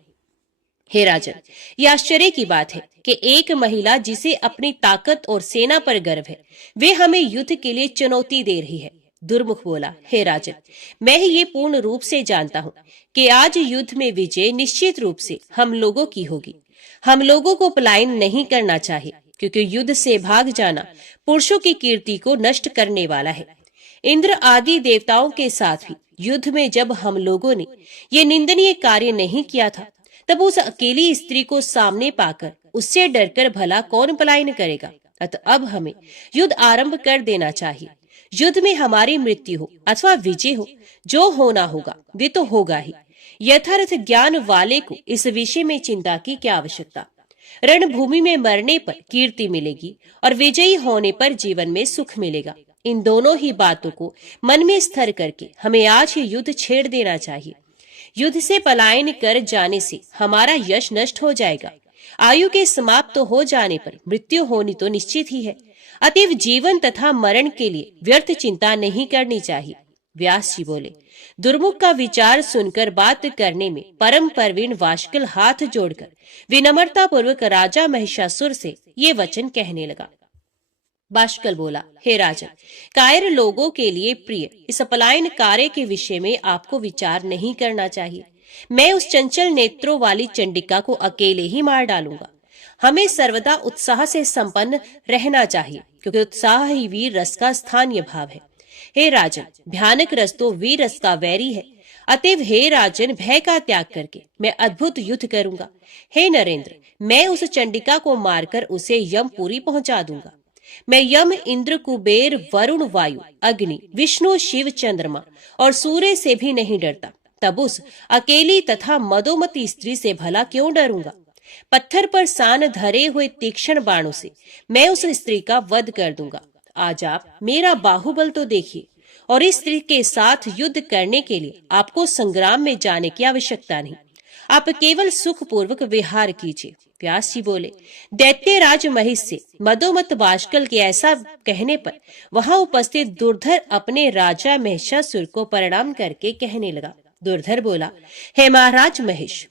हे राजन, यह आश्चर्य की बात है कि एक महिला जिसे अपनी ताकत और सेना पर गर्व है, वे हमें युद्ध के लिए चुनौती दे रही है। दुर्मुख बोला, हे राजन, मैं ये पूर्ण रूप से जानता हूँ कि आज युद्ध में विजय निश्चित रूप से हम लोगों की होगी। हम लोगों को पलायन नहीं करना चाहिए, क्योंकि युद्ध से भाग जाना पुरुषों की कीर्ति को नष्ट करने वाला है। इंद्र आदि देवताओं के साथ भी युद्ध में जब हम लोगों ने ये निंदनीय कार्य नहीं किया था, तब उस अकेली स्त्री को सामने पाकर उससे डरकर भला कौन पलायन करेगा। अतः अब हमें युद्ध आरंभ कर देना चाहिए। युद्ध में हमारी मृत्यु हो अथवा विजय हो, जो होना होगा वे तो होगा ही। यथार्थ ज्ञान वाले को इस विषय में चिंता की क्या आवश्यकता। रणभूमि में मरने पर कीर्ति मिलेगी और विजयी होने पर जीवन में सुख मिलेगा। इन दोनों ही बातों को मन में स्थिर करके हमें आज ही युद्ध छेड़ देना चाहिए। युद्ध से पलायन कर जाने से हमारा यश नष्ट हो जाएगा। आयु के समाप्त हो जाने पर मृत्यु होनी तो निश्चित ही है। अतएव जीवन तथा मरण के लिए व्यर्थ चिंता नहीं करनी चाहिए। व्यास जी बोले, दुर्मुख का विचार सुनकर बात करने में परम प्रवीण वाष्कल हाथ जोड़कर विनम्रता पूर्वक राजा महिषासुर से ये वचन कहने लगा। वाष्कल बोला, हे राजन, कायर लोगों के लिए प्रिय इस पलायन कार्य के विषय में आपको विचार नहीं करना चाहिए। मैं उस चंचल नेत्रों वाली चंडिका को अकेले ही मार डालूंगा। हमें सर्वदा उत्साह से संपन्न रहना चाहिए, क्योंकि उत्साह ही वीर रस का स्थानीय भाव है। हे राजन, भयानक रस तो वीर रस का वैरी है। अतएव हे राजन, भय का त्याग करके मैं अद्भुत युद्ध करूंगा। हे नरेंद्र, मैं उस चंडिका को मारकर उसे यमपुरी पहुंचा दूंगा। मैं यम, इंद्र, कुबेर, वरुण, वायु, अग्नि, विष्णु, शिव, चंद्रमा और सूर्य से भी नहीं डरता। तब उस अकेली तथा मदोमती स्त्री से भला क्यों डरूंगा। पत्थर पर सान धरे हुए तीक्ष्ण बाणों से मैं उस स्त्री का वध कर दूंगा। आज आप मेरा बाहुबल तो देखिए, और इस स्त्री के साथ युद्ध करने के लिए आपको संग्राम में जाने की आवश्यकता नहीं। आप केवल सुख पूर्वक विहार कीजिए। व्यास जी बोले, दैत्य राज महिष से मदोमत वाष्कल के ऐसा कहने पर वहां उपस्थित दुर्धर अपने राजा महिषासुर को प्रणाम करके कहने लगा। दुर्धर बोला, हे महाराज महिष,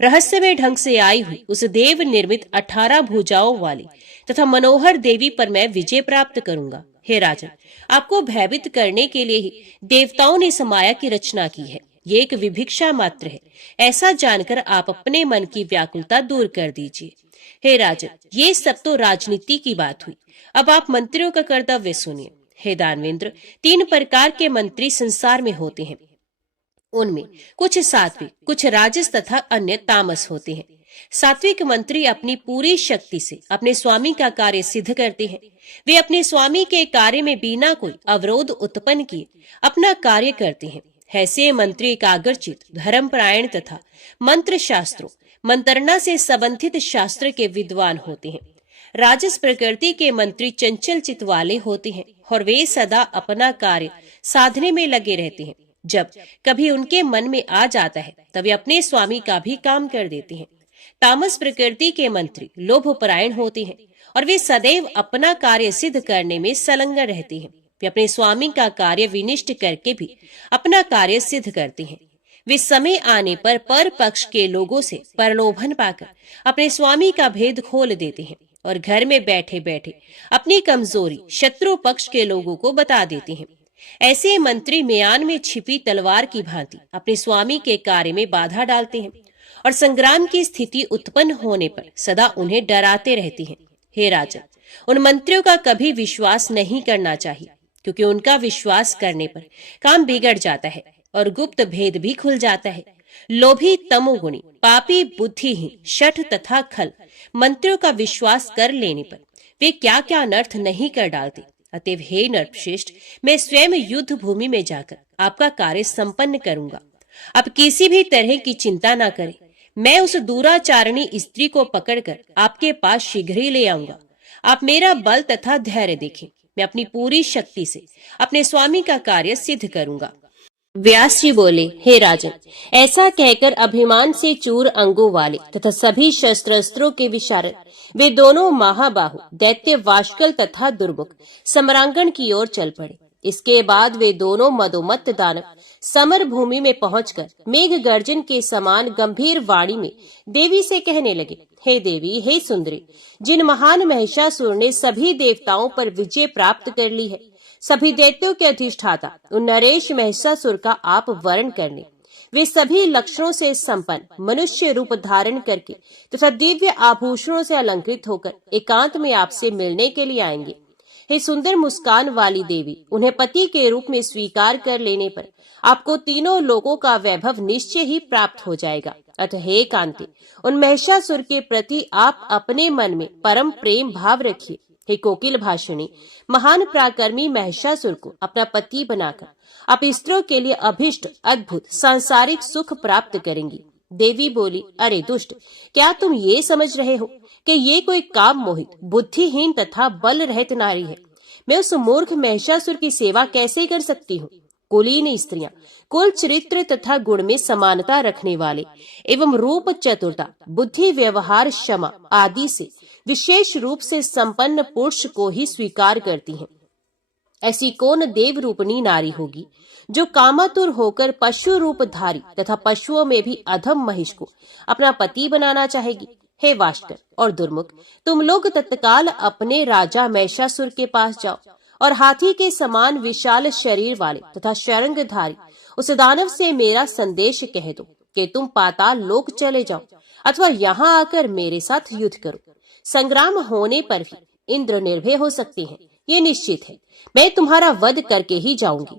रहस्यमय ढंग से आई हुई उस देव निर्मित 18 भुजाओं वाली तथा मनोहर देवी पर मैं विजय प्राप्त करूंगा। हे राजन, आपको भयभीत करने के लिए ही देवताओं ने इस माया की रचना की है। ये एक विभिक्षा मात्र है। ऐसा जानकर आप अपने मन की व्याकुलता दूर कर दीजिए। हे राजन, ये सब तो राजनीति की बात हुई। अब आप मंत्रियों का कर्तव्य सुनिए। हे दानवेंद्र, 3 प्रकार के मंत्री संसार में होते हैं। उनमें कुछ सात्विक, कुछ राजस तथा अन्य तामस होते हैं। सात्विक मंत्री अपनी पूरी शक्ति से अपने स्वामी का कार्य सिद्ध करते हैं। वे अपने स्वामी के कार्य में बिना कोई अवरोध उत्पन्न किए अपना कार्य करते हैं। ऐसे मंत्री एकाग्रचित, धर्मपरायण तथा मंत्र शास्त्रों, मंत्रणा से संबंधित शास्त्र के विद्वान होते हैं। राजस प्रकृति के मंत्री चंचल चित्त वाले होते हैं और वे सदा अपना कार्य साधने में लगे रहते हैं। जब कभी उनके मन में आ जाता है तब वे अपने स्वामी का भी काम कर देते हैं। तामस प्रकृति के मंत्री लोभपरायण होते हैं और वे सदैव अपना कार्य सिद्ध करने में संलग्न रहते हैं। वे अपने स्वामी का कार्य विनिष्ट करके भी अपना कार्य सिद्ध करते हैं। वे समय आने पर पक्ष के लोगों से प्रलोभन पाकर अपने स्वामी का भेद खोल देते हैं और घर में बैठे बैठे अपनी कमजोरी शत्रु पक्ष के लोगों को बता देते हैं। ऐसे मंत्री म्यान में छिपी तलवार की भांति अपने स्वामी के कार्य में बाधा डालते हैं और संग्राम की स्थिति उत्पन्न होने पर सदा उन्हें डराते रहते हैं। हे राजन, उन मंत्रियों का कभी विश्वास नहीं करना चाहिए, क्योंकि उनका विश्वास करने पर काम बिगड़ जाता है और गुप्त भेद भी खुल जाता है। लोभी, तमोगुणी, पापी, बुद्धिहीन, शठ तथा खल मंत्रियों का विश्वास कर लेने पर वे क्या क्या अनर्थ नहीं कर डालते। अतएव हे नरश्रेष्ठ, मैं स्वयं युद्ध भूमि में जाकर आपका कार्य संपन्न करूंगा। अब किसी भी तरह की चिंता न करें। मैं उस दुराचारणी स्त्री को पकड़कर आपके पास शीघ्र ही ले आऊंगा। आप मेरा बल तथा धैर्य देखें। मैं अपनी पूरी शक्ति से अपने स्वामी का कार्य सिद्ध करूंगा। व्यास जी बोले, हे राजन, ऐसा कहकर अभिमान से चूर अंगों वाले तथा सभी शस्त्रास्त्रों के विशारद वे दोनों महाबाहु दैत्य वाष्कल तथा दुर्मुख समरांगण की ओर चल पड़े। इसके बाद वे दोनों मदोमत्त दानव समर भूमि में पहुंचकर मेघ गर्जन के समान गंभीर वाणी में देवी से कहने लगे, हे देवी, हे सुंदरी, जिन महान महिषासुर ने सभी देवताओं पर विजय प्राप्त कर ली है, सभी दैत्यों के अधिष्ठाता उन नरेश महिषासुर का आप वर्ण करने। वे सभी लक्षणों से संपन्न मनुष्य रूप धारण करके तथा दिव्य आभूषणों से अलंकृत होकर एकांत में आपसे मिलने के लिए आएंगे। हे सुंदर मुस्कान वाली देवी, उन्हें पति के रूप में स्वीकार कर लेने पर आपको तीनों लोकों का वैभव निश्चय ही प्राप्त हो जाएगा। अतः हे कांते, उन महिषासुर के प्रति आप अपने मन में परम प्रेम भाव रखिए। हे कोकिल भाषिणी, महान पराक्रमी महिषासुर को अपना पति बनाकर आप स्त्रियों के लिए अभिष्ट अद्भुत सांसारिक सुख प्राप्त करेंगी। देवी बोली, अरे दुष्ट, क्या तुम ये समझ रहे हो कि ये कोई काम मोहित, बुद्धिहीन तथा बल रहित नारी है? मैं उस मूर्ख महिषासुर की सेवा कैसे कर सकती हूँ? कुलीन स्त्रियां कुल चरित्र तथा गुण में समानता रखने वाले एवं रूप, चतुरता, बुद्धि, व्यवहार, क्षमा आदि से विशेष रूप से संपन्न पुरुष को ही स्वीकार करती हैं। ऐसी कौन देव रूपनी नारी होगी जो कामातुर होकर पशु रूप धारी तथा पशुओं में भी अधम महिष को अपना पति बनाना चाहेगी? हे वाष्कर और दुर्मुख, तुम लोग तत्काल अपने राजा महिषासुर के पास जाओ और हाथी के समान विशाल शरीर वाले तथा शरंगधारी उस दानव से मेरा संदेश कह दो कि तुम पाताल लोक चले जाओ अथवा यहाँ आकर मेरे साथ युद्ध करो। संग्राम होने पर भी इंद्र निर्भय हो सकते हैं, ये निश्चित है। मैं तुम्हारा वध करके ही जाऊंगी,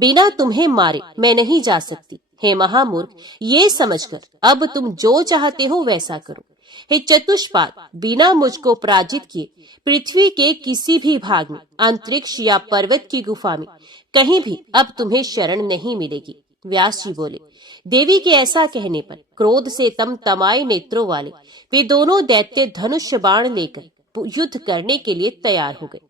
बिना तुम्हें मारे मैं नहीं जा सकती। हे महामूर्ख, ये समझकर अब तुम जो चाहते हो वैसा करो। हे चतुष्पाद, बिना मुझको पराजित किए पृथ्वी के किसी भी भाग में, अंतरिक्ष या पर्वत की गुफा में कहीं भी अब तुम्हें शरण नहीं मिलेगी। व्यास जी बोले, देवी के ऐसा कहने पर क्रोध से तमाए नेत्रों वाले वे दोनों दैत्य धनुष बाण लेकर युद्ध करने के लिए तैयार हो गए।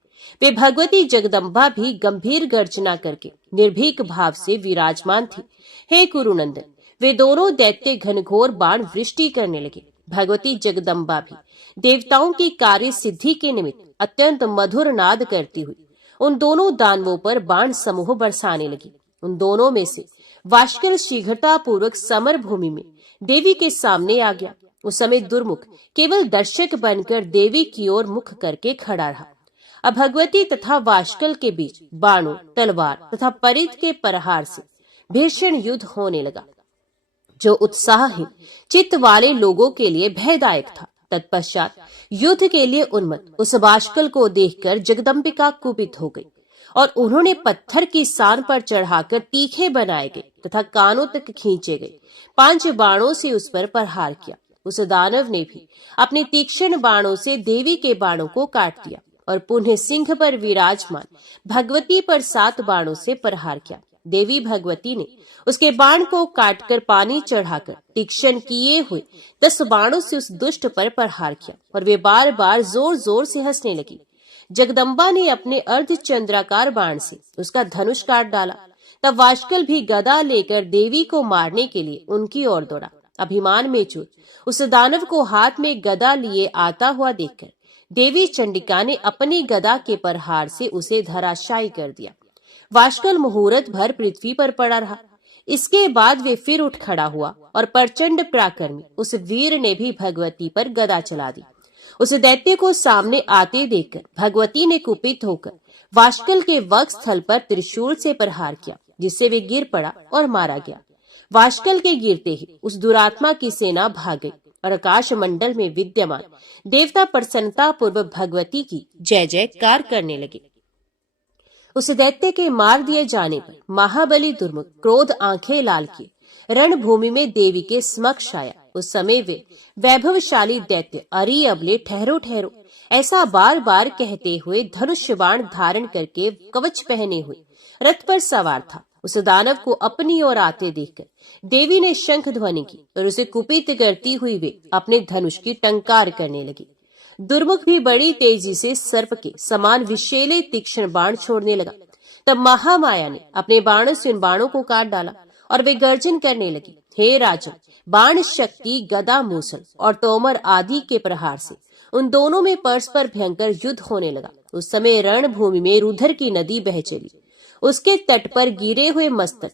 वे भगवती जगदम्बा भी गंभीर गर्जना करके निर्भीक भाव से विराजमान थी। हे कुरुनंदन, वे दोनों दैत्य घनघोर बाण वृष्टि करने लगे। भगवती जगदम्बा भी देवताओं की कार्य सिद्धि के निमित्त अत्यंत मधुर नाद करती हुई उन दोनों दानवों पर बाण समूह बरसाने लगी। उन दोनों में से वाष्कर शीघ्रता पूर्वक समर भूमि में देवी के सामने आ गया। उस समय दुर्मुख केवल दर्शक बनकर देवी की ओर मुख करके खड़ा रहा। अब भगवती तथा वाष्कल के बीच बाणों, तलवार तथा परिध के प्रहार से भीषण युद्ध होने लगा, जो उत्साहहीन चित्त वाले लोगों के लिए भयदायक था। तत्पश्चात युद्ध के लिए उन्मत्त उस वाष्कल को देखकर जगदम्बिका कुपित हो गई और उन्होंने पत्थर की सान पर चढ़ाकर तीखे बनाए गए तथा कानों तक खींचे गए 5 बाणों से उस पर प्रहार किया। उस दानव ने भी अपने तीक्ष्ण बाणों से देवी के बाणों को काट दिया और पुनः सिंह पर विराजमान भगवती पर 7 बाणों से प्रहार किया। देवी भगवती ने उसके बाण को काटकर पानी चढ़ाकर तीक्ष्ण किए हुए 10 बाणों से उस दुष्ट पर प्रहार किया और वे बार बार जोर जोर से हंसने लगी। जगदम्बा ने अपने अर्धचंद्राकार बाण से उसका धनुष काट डाला। तब वाष्कल भी गदा लेकर देवी को मारने के लिए उनकी ओर दौड़ा। अभिमान में चूर उस दानव को हाथ में गदा लिए आता हुआ देखकर देवी चंडिका ने अपनी गदा के प्रहार से उसे धराशायी कर दिया। वाष्कल मुहूर्त भर पृथ्वी पर पड़ा रहा। इसके बाद वे फिर उठ खड़ा हुआ और प्रचंड पराक्रमी उस वीर ने भी भगवती पर गदा चला दी। उस दैत्य को सामने आते देखकर भगवती ने कुपित होकर वाष्कल के वक्ष स्थल पर त्रिशूल से प्रहार किया, जिससे वे गिर पड़ा और मारा गया। वाष्कल के गिरते ही उस दुरात्मा की सेना भाग गई और आकाश मंडल में विद्यमान देवता प्रसन्नता पूर्वक भगवती की जय जयकार करने लगे। उस दैत्य के मार दिए जाने पर महाबली दुर्मुख क्रोध आंखें लाल किए रणभूमि में देवी के समक्ष आया। उस समय वे वैभवशाली दैत्य अरे अबले ठहरो ठहरो ऐसा बार बार कहते हुए धनुष बाण धारण करके कवच पहने हुए रथ पर सवार था। उस दानव को अपनी ओर आते देखकर देवी ने शंख ध्वनि की और उसे कुपित करती हुई वे अपने धनुष की टंकार करने लगी। दुर्मुख भी बड़ी तेजी से सर्प के समान विषैले तीक्ष्ण बाण छोड़ने लगा। तब महामाया ने अपने बाणों से उन बाणों को काट डाला और वे गर्जन करने लगी, हे राजन, बाण शक्ति गदा मूसल और तोमर आदि के प्रहार से उन दोनों में परस्पर भयंकर युद्ध होने लगा। उस समय रणभूमि में रुधिर की नदी बह चली। उसके तट पर गिरे हुए मस्तक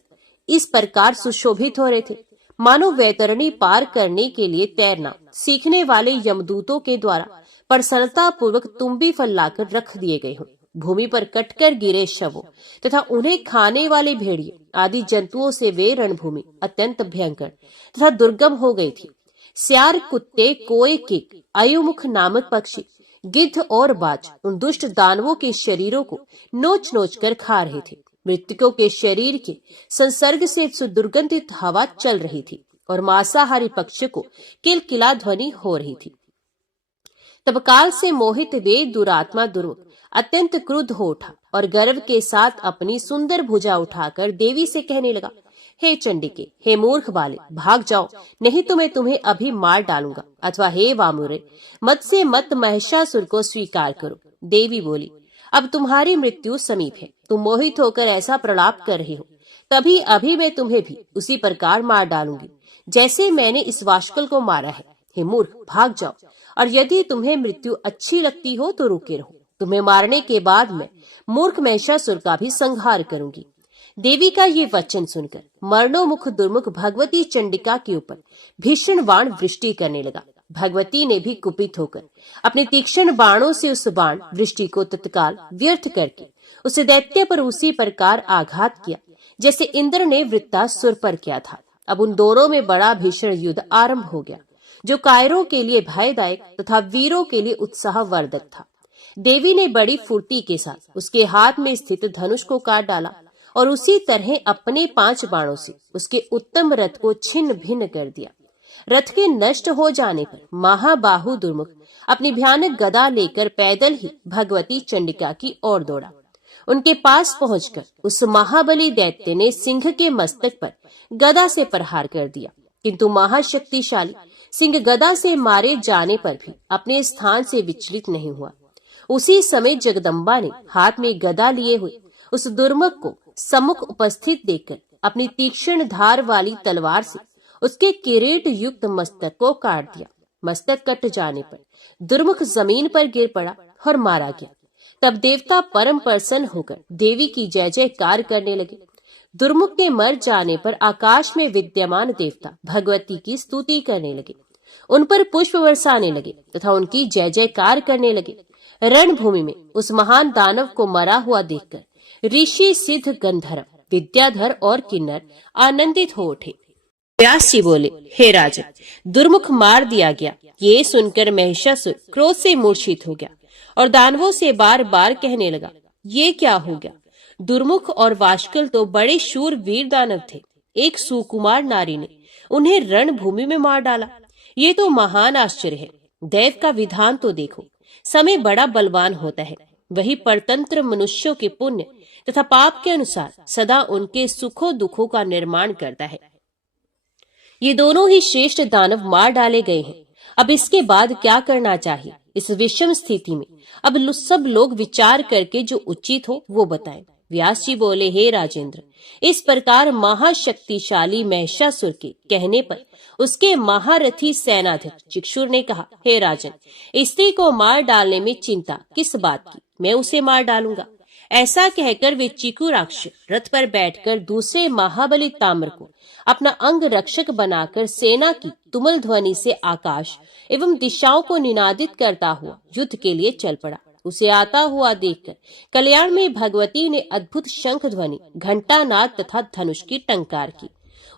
इस प्रकार सुशोभित हो रहे थे मानो वैतरणी पार करने के लिए तैरना सीखने वाले यमदूतों के द्वारा प्रसन्नता पूर्वक तुम्बी फल लाकर रख दिए गए हों। भूमि पर कटकर गिरे शवों तथा उन्हें खाने वाले भेड़िए आदि जंतुओं से वे रणभूमि अत्यंत भयंकर तथा दुर्गम हो गई थी। स्यार, कुत्ते, कोए, केक, अयुमुख नामक पक्षी, गिद्ध और बाज उन दुष्ट दानवों के शरीरों को नोच नोच कर खा रहे थे। मृतकों के शरीर के संसर्ग से सुदुर्गंधित हवा चल रही थी और मांसाहारी पक्षी को किलकिला ध्वनि हो रही थी। तब काल से मोहित वे दुरात्मा दुर्मुख अत्यंत क्रुद्ध हो उठा और गर्व के साथ अपनी सुंदर भुजा उठाकर देवी से कहने लगा, हे चंडिके, हे मूर्ख बाले, भाग जाओ, नहीं तो मैं तुम्हें अभी मार डालूंगा। अथवा हे वामुरे, मत से मत महिषासुर को स्वीकार करो। देवी बोली, अब तुम्हारी मृत्यु समीप है। तुम मोहित होकर ऐसा प्रलाप कर रहे हो, तभी अभी मैं तुम्हें भी उसी प्रकार मार डालूंगी जैसे मैंने इस वाष्कल को मारा है। हे मूर्ख, भाग जाओ, और यदि तुम्हें मृत्यु अच्छी लगती हो तो रुके रहो। तुम्हें मारने के बाद मैं मूर्ख महिषासुर का भी संहार करूंगी। देवी का ये वचन सुनकर मरणोमुख दुर्मुख भगवती चंडिका के ऊपर भीषण बाण वृष्टि करने लगा। भगवती ने भी कुपित होकर अपने तीक्ष्ण बाणों से उस बाण वृष्टि को तत्काल व्यर्थ करके उस दैत्य पर उसी प्रकार आघात किया जैसे इंद्र ने वृत्तासुर पर किया था। अब उन दोनों में बड़ा भीषण युद्ध आरंभ हो गया, जो कायरों के लिए भयदायक तथा वीरों के लिए उत्साहवर्धक था। देवी ने बड़ी फुर्ती के साथ उसके हाथ में स्थित धनुष को काट डाला और उसी तरह अपने 5 बाणों से उसके उत्तम रथ को छिन्न भिन्न कर दिया। रथ के नष्ट हो जाने पर महाबाहु दुर्मुख अपनी भयानक गदा लेकर पैदल ही भगवती चंडिका की ओर दौड़ा। उनके पास पहुंचकर उस महाबली दैत्य ने सिंह के मस्तक पर गदा से प्रहार कर दिया, किंतु महाशक्तिशाली सिंह गदा से मारे जाने पर भी अपने स्थान से विचलित नहीं हुआ। उसी समय जगदम्बा ने हाथ में गदा लिए हुए उस दुर्मुख को सम्मुख उपस्थित देखकर अपनी तीक्ष्ण धार वाली तलवार से उसके किरीट युक्त मस्तक को काट दिया। मस्तक कट जाने पर दुर्मुख जमीन पर गिर पड़ा और मारा गया। तब देवता परम प्रसन्न होकर देवी की जय जयकार करने लगे। दुर्मुख के मर जाने पर आकाश में विद्यमान देवता भगवती की स्तुति करने लगे, उन पर पुष्प बरसाने लगे तथा उनकी जय जयकार करने लगे। रणभूमि में उस महान दानव को मरा हुआ देखकर ऋषि, सिद्ध, गंधर्व, विद्याधर और किन्नर आनंदित हो उठे। व्यास जी बोले, हे राजन, दुर्मुख मार दिया गया। ये सुनकर महिषासुर क्रोध से मूर्छित हो गया और दानवों से बार बार कहने लगा, ये क्या हो गया? दुर्मुख और वाष्कल तो बड़े शूर वीर दानव थे। एक सुकुमार नारी ने उन्हें रणभूमि में मार डाला। ये तो महान आश्चर्य है। दैव का विधान तो देखो, समय बड़ा बलवान होता है। वही परतंत्र मनुष्यों के पुण्य तथा पाप के अनुसार सदा उनके सुखों दुखों का निर्माण करता है। ये दोनों ही श्रेष्ठ दानव मार डाले गए हैं। अब इसके बाद क्या करना चाहिए? इस विषम स्थिति में अब सब लोग विचार करके जो उचित हो वो बताएं। व्यास जी बोले, हे राजेंद्र, इस प्रकार महाशक्तिशाली महिषासुर के कहने पर उसके महारथी सेनाध्यक्ष चिक्षुर ने कहा, हे राजन, स्त्री को मार डालने में चिंता किस बात की? मैं उसे मार डालूंगा। ऐसा कहकर वे चिकू राक्षस रथ पर बैठकर दूसरे महाबली ताम्र को अपना अंग रक्षक बनाकर सेना की तुमुल ध्वनि से आकाश एवं दिशाओं को निनादित करता हुआ युद्ध के लिए चल पड़ा। उसे आता हुआ देखकर कल्याण में भगवती ने अद्भुत शंख ध्वनि, घंटा नाद तथा धनुष की टंकार की।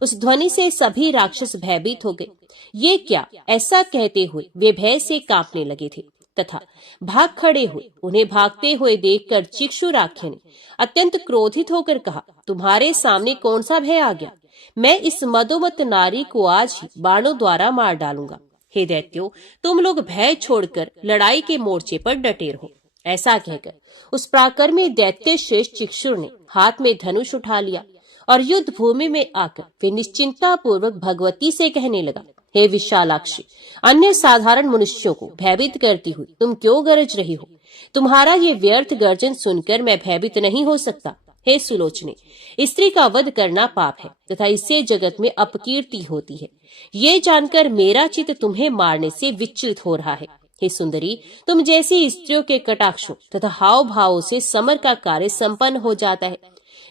उस ध्वनि से सभी राक्षस भयभीत हो गए। ये क्या? ऐसा कहते हुए वे भय से कांपने लगे थे तथा भाग खड़े हुए। उन्हें भागते हुए देखकर चिक्षुराख्य ने अत्यंत क्रोधित होकर कहा, तुम्हारे सामने कौन सा भय आ गया? मैं इस मदोमत नारी को आज ही बाणों द्वारा मार डालूंगा। हे दैत्यो, तुम लोग भय छोड़कर लड़ाई के मोर्चे पर डटे रहो। ऐसा कहकर उस प्राकर्मी दैत्य श्रेष्ठ चिक्षुर ने हाथ में धनुष उठा लिया और युद्ध भूमि में आकर वे निश्चिंता पूर्वक भगवती से कहने लगा, हे विशालाक्षी, अन्य साधारण मनुष्यों को भयभीत करती हुई तुम क्यों गरज रही हो? तुम्हारा ये व्यर्थ गर्जन सुनकर मैं भयभीत नहीं हो सकता। हे सुलोचने, स्त्री का वध करना पाप है तथा इससे जगत में अपकीर्ति होती है। ये जानकर मेरा चित्त तुम्हें मारने से विचलित हो रहा है। हे सुंदरी, तुम जैसी स्त्रियों के कटाक्षों तथा हाव भावों से समर का कार्य संपन्न हो जाता है।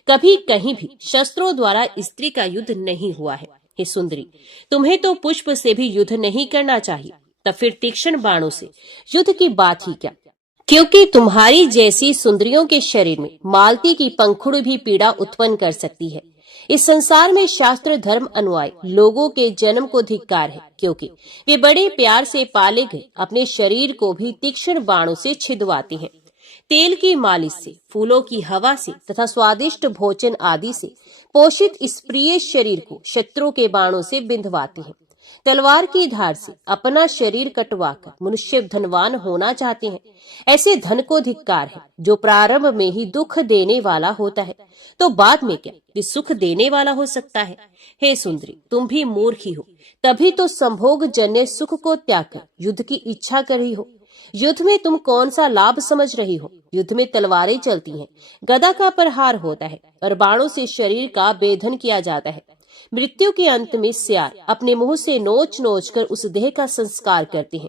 कभी कहीं भी शस्त्रों द्वारा स्त्री का युद्ध नहीं हुआ है। हे सुंदरी, तुम्हें तो पुष्प से भी युद्ध नहीं करना चाहिए, तब फिर तीक्ष्ण बाणों से युद्ध की बात ही क्या? क्योंकि तुम्हारी जैसी सुंदरियों के शरीर में मालती की पंखुड़ी भी पीड़ा उत्पन्न कर सकती है। इस संसार में शास्त्र धर्म अनुयायी लोगों के जन्म को धिक्कार है, क्योंकि वे बड़े प्यार से पाले गए अपने शरीर को भी तीक्ष्ण बाणों से छिदवाते हैं। तेल की मालिश से, फूलों की हवा से तथा स्वादिष्ट भोजन आदि से पोषित इस प्रिय शरीर को शत्रुओं के बाणों से बिंधवाते हैं। तलवार की धार से अपना शरीर कटवाकर मनुष्य धनवान होना चाहते हैं। ऐसे धन को धिक्कार है जो प्रारंभ में ही दुख देने वाला होता है, तो बाद में क्या भी सुख देने वाला हो सकता है? हे सुंदरी, तुम भी मूर्ख ही हो, तभी तो संभोग जन्य सुख को त्याग कर युद्ध की इच्छा कर रही हो। युद्ध में तुम कौन सा लाभ समझ रही हो? युद्ध में तलवारें चलती हैं, गदा का प्रहार होता है और बाणों से शरीर का भेदन किया जाता है। मृत्यु के अंत में सियार अपने मुंह से नोच नोच कर उस देह का संस्कार करते हैं।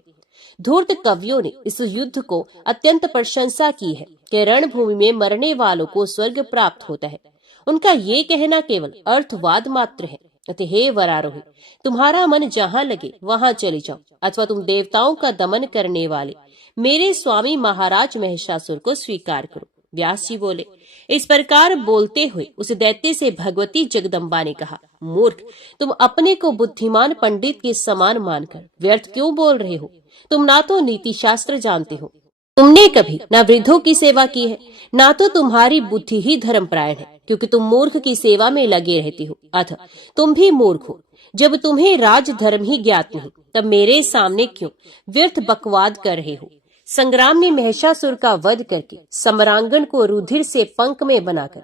धूर्त कवियों ने इस युद्ध को अत्यंत प्रशंसा की है कि रणभूमि में मरने वालों को स्वर्ग प्राप्त होता है। उनका ये कहना केवल अर्थवाद मात्र है। अतः हे वरारोही, तुम्हारा मन जहाँ लगे वहाँ चले जाओ, अथवा तुम देवताओं का दमन करने वाले मेरे स्वामी महाराज महिषासुर को स्वीकार करो। व्यास जी बोले, इस प्रकार बोलते हुए उस दैत्य से भगवती जगदम्बा ने कहा, मूर्ख, तुम अपने को बुद्धिमान पंडित के समान मानकर व्यर्थ क्यों बोल रहे हो? तुम ना तो नीति शास्त्र जानते हो, तुमने कभी ना वृद्धों की सेवा की है, ना तो तुम्हारी बुद्धि ही धर्मपरायण है, क्योंकि तुम मूर्ख की सेवा में लगे रहते हो। अतः तुम भी मूर्ख हो। जब तुम्हें राज धर्म ही ज्ञात नहीं, तब मेरे सामने क्यों व्यर्थ बकवाद कर रहे हो? संग्राम में महिषासुर का वध करके सम्रांगण को रुधिर से पंख में बनाकर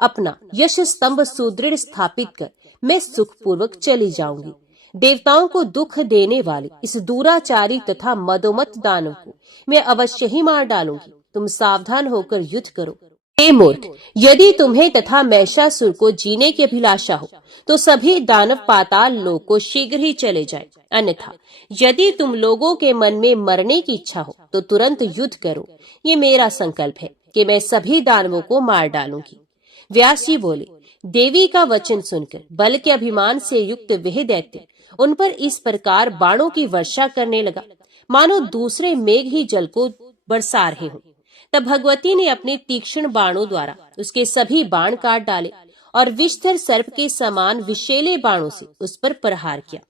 अपना यश स्तंभ सुदृढ़ स्थापित कर मैं सुखपूर्वक चली जाऊंगी। देवताओं को दुख देने वाले इस दुराचारी तथा मदोमत दानव को मैं अवश्य ही मार डालूंगी। तुम सावधान होकर युद्ध करो। हे मूर्ख, यदि तुम्हें तथा महिषासुर को जीने की अभिलाषा हो तो सभी दानव पाताल लोक को शीघ्र ही चले जाएं। अन्यथा यदि तुम लोगों के मन में मरने की इच्छा हो तो तुरंत युद्ध करो। ये मेरा संकल्प है कि मैं सभी दानवों को मार डालूंगी। व्यास जी बोले, देवी का वचन सुनकर बल के अभिमान से युक्त वह दैत्य उन पर इस प्रकार बाणों की वर्षा करने लगा, मानो दूसरे मेघ ही जल को बरसा रहे हों। तब भगवती ने अपने तीक्ष्ण बाणों द्वारा उसके सभी बाण काट डाले और विषधर सर्प के समान विषैले बाणों से उस पर प्रहार किया।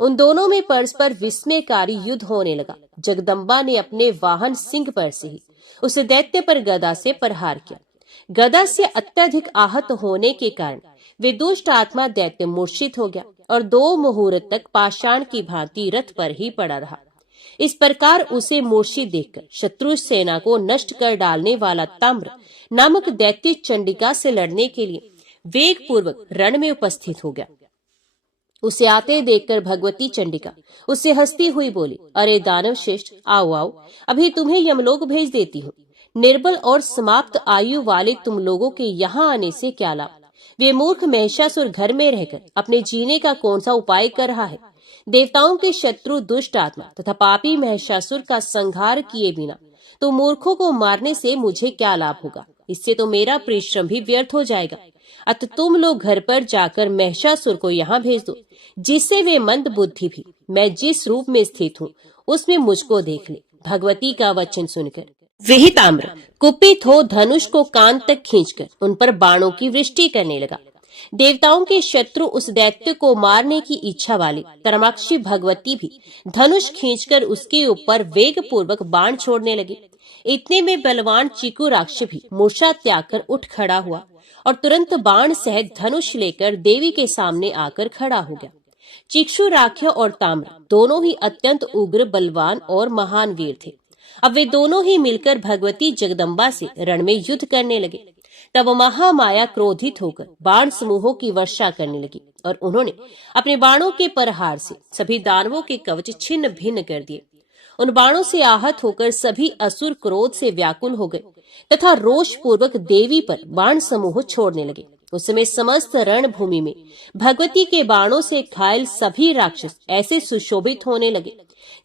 उन दोनों में परस्पर विस्मयकारी युद्ध होने लगा। जगदम्बा ने अपने वाहन सिंह पर से ही उस दैत्य पर गदा से प्रहार किया। गदा से अत्यधिक आहत होने के कारण वे दुष्ट आत्मा दैत्य मूर्छित हो गया और 2 मुहूर्त तक पाषाण की भांति रथ पर ही पड़ा रहा। इस प्रकार उसे मूर्छित देखकर शत्रु सेना को नष्ट कर डालने वाला ताम्र नामक दैत्य चंडिका से लड़ने के लिए वेग पूर्वक रण में उपस्थित हो गया। उसे आते देखकर भगवती चंडिका उससे हंसती हुई बोली, अरे दानव श्रेष्ठ, आओ आओ, अभी तुम्हें यमलोक भेज देती हूँ। निर्बल और समाप्त आयु वाले तुम लोगों के यहाँ आने से क्या लाभ? वे मूर्ख महिषासुर घर में रहकर अपने जीने का कौन सा उपाय कर रहा है? देवताओं के शत्रु दुष्ट आत्मा तथा पापी महिषासुर का संहार किए बिना तो मूर्खों को मारने से मुझे क्या लाभ होगा? इससे तो मेरा परिश्रम भी व्यर्थ हो जाएगा। अतः तुम लोग घर पर जाकर महिषासुर को यहाँ भेज दो, जिससे वे मंद बुद्धि भी मैं जिस रूप में स्थित हूँ उसमें मुझको देख ले। भगवती का वचन सुनकर वही ताम्र कुपित हो धनुष को कान तक खींचकर उन पर बाणों की वृष्टि करने लगा। देवताओं के शत्रु उस दैत्य को मारने की इच्छा वाली तरमाक्षी भगवती भी धनुष खींचकर उसके ऊपर वेग पूर्वक बाण छोड़ने लगे। इतने में बलवान चीकू राक्षस भी मूर्छा त्याग कर उठ खड़ा हुआ और तुरंत बाण सहित धनुष लेकर देवी के सामने आकर खड़ा हो गया। चिक्षु राख्य और ताम्र दोनों ही अत्यंत उग्र, बलवान और महान वीर थे। अब वे दोनों ही मिलकर भगवती जगदम्बा से रण में युद्ध करने लगे। तब महामाया क्रोधित होकर बाण समूहों की वर्षा करने लगी और उन्होंने अपने बाणों के प्रहार से सभी दानवों के कवच छिन्न भिन्न कर दिए। उन बाणों से आहत होकर सभी असुर क्रोध से व्याकुल हो गए तथा रोष पूर्वक देवी पर बाण समूह छोड़ने लगे। उस समय समस्त रणभूमि में भगवती के बाणों से घायल सभी राक्षस ऐसे सुशोभित होने लगे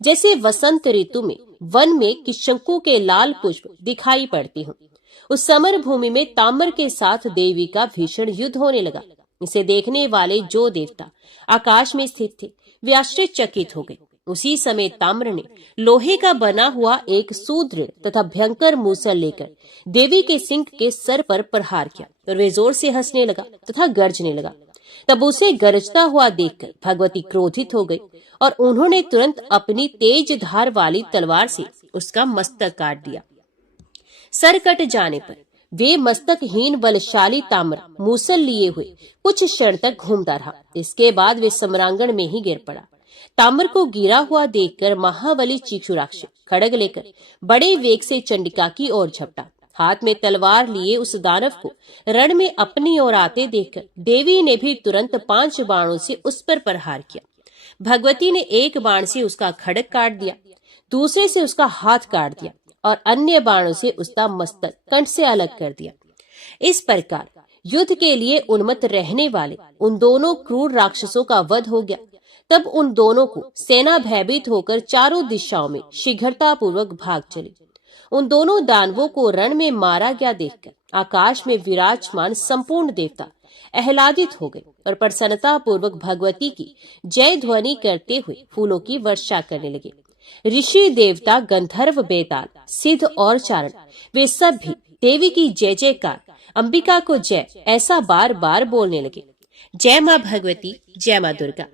जैसे वसंत ऋतु में वन में किशंकु के लाल पुष्प दिखाई पड़ती हों। उस समर भूमि में ताम्र के साथ देवी का भीषण युद्ध होने लगा। इसे देखने वाले जो देवता आकाश में स्थित थे वे आश्चर्यचकित हो गए। उसी समय ताम्र ने लोहे का बना हुआ एक सुदृढ़ तथा भयंकर मूसल लेकर देवी के सिंह के सर पर प्रहार किया और वे जोर से हंसने लगा तथा गरजने लगा। तब उसे गरजता हुआ देखकर भगवती क्रोधित हो गई और उन्होंने तुरंत अपनी तेज धार वाली तलवार से उसका मस्तक काट दिया। सर कट जाने पर वे मस्तकहीन बलशाली ताम्र मूसल लिए हुए कुछ क्षण तक घूमता रहा। इसके बाद वे सम्रांगण में ही गिर पड़ा। ताम्र को गिरा हुआ देखकर महाबली चिक्षु राक्षस खड्ग लेकर बड़े वेग से चंडिका की ओर झपटा। हाथ में तलवार लिए उस दानव को रण में अपनी ओर आते देखकर देवी ने भी तुरंत 5 बाणों से उस पर प्रहार किया। भगवती ने एक बाण से उसका खड्ग काट दिया, दूसरे से उसका हाथ काट दिया और अन्य बाणों से उसका मस्तक कंठ से अलग कर दिया। इस प्रकार युद्ध के लिए उन्मत्त रहने वाले उन दोनों क्रूर राक्षसों का वध हो गया। तब उन दोनों को सेना भयभीत होकर चारों दिशाओं में शीघ्रता पूर्वक भाग चली। उन दोनों दानवों को रण में मारा गया देखकर आकाश में विराजमान संपूर्ण देवता आह्लादित हो गए और प्रसन्नता पूर्वक भगवती की जय ध्वनि करते हुए फूलों की वर्षा करने लगे। ऋषि, देवता, गंधर्व, बेताल, सिद्ध और चारण वे सब भी देवी की जय जयकार, अंबिका को जय ऐसा बार बार बोलने लगे। जय माँ भगवती, जय माँ दुर्गा।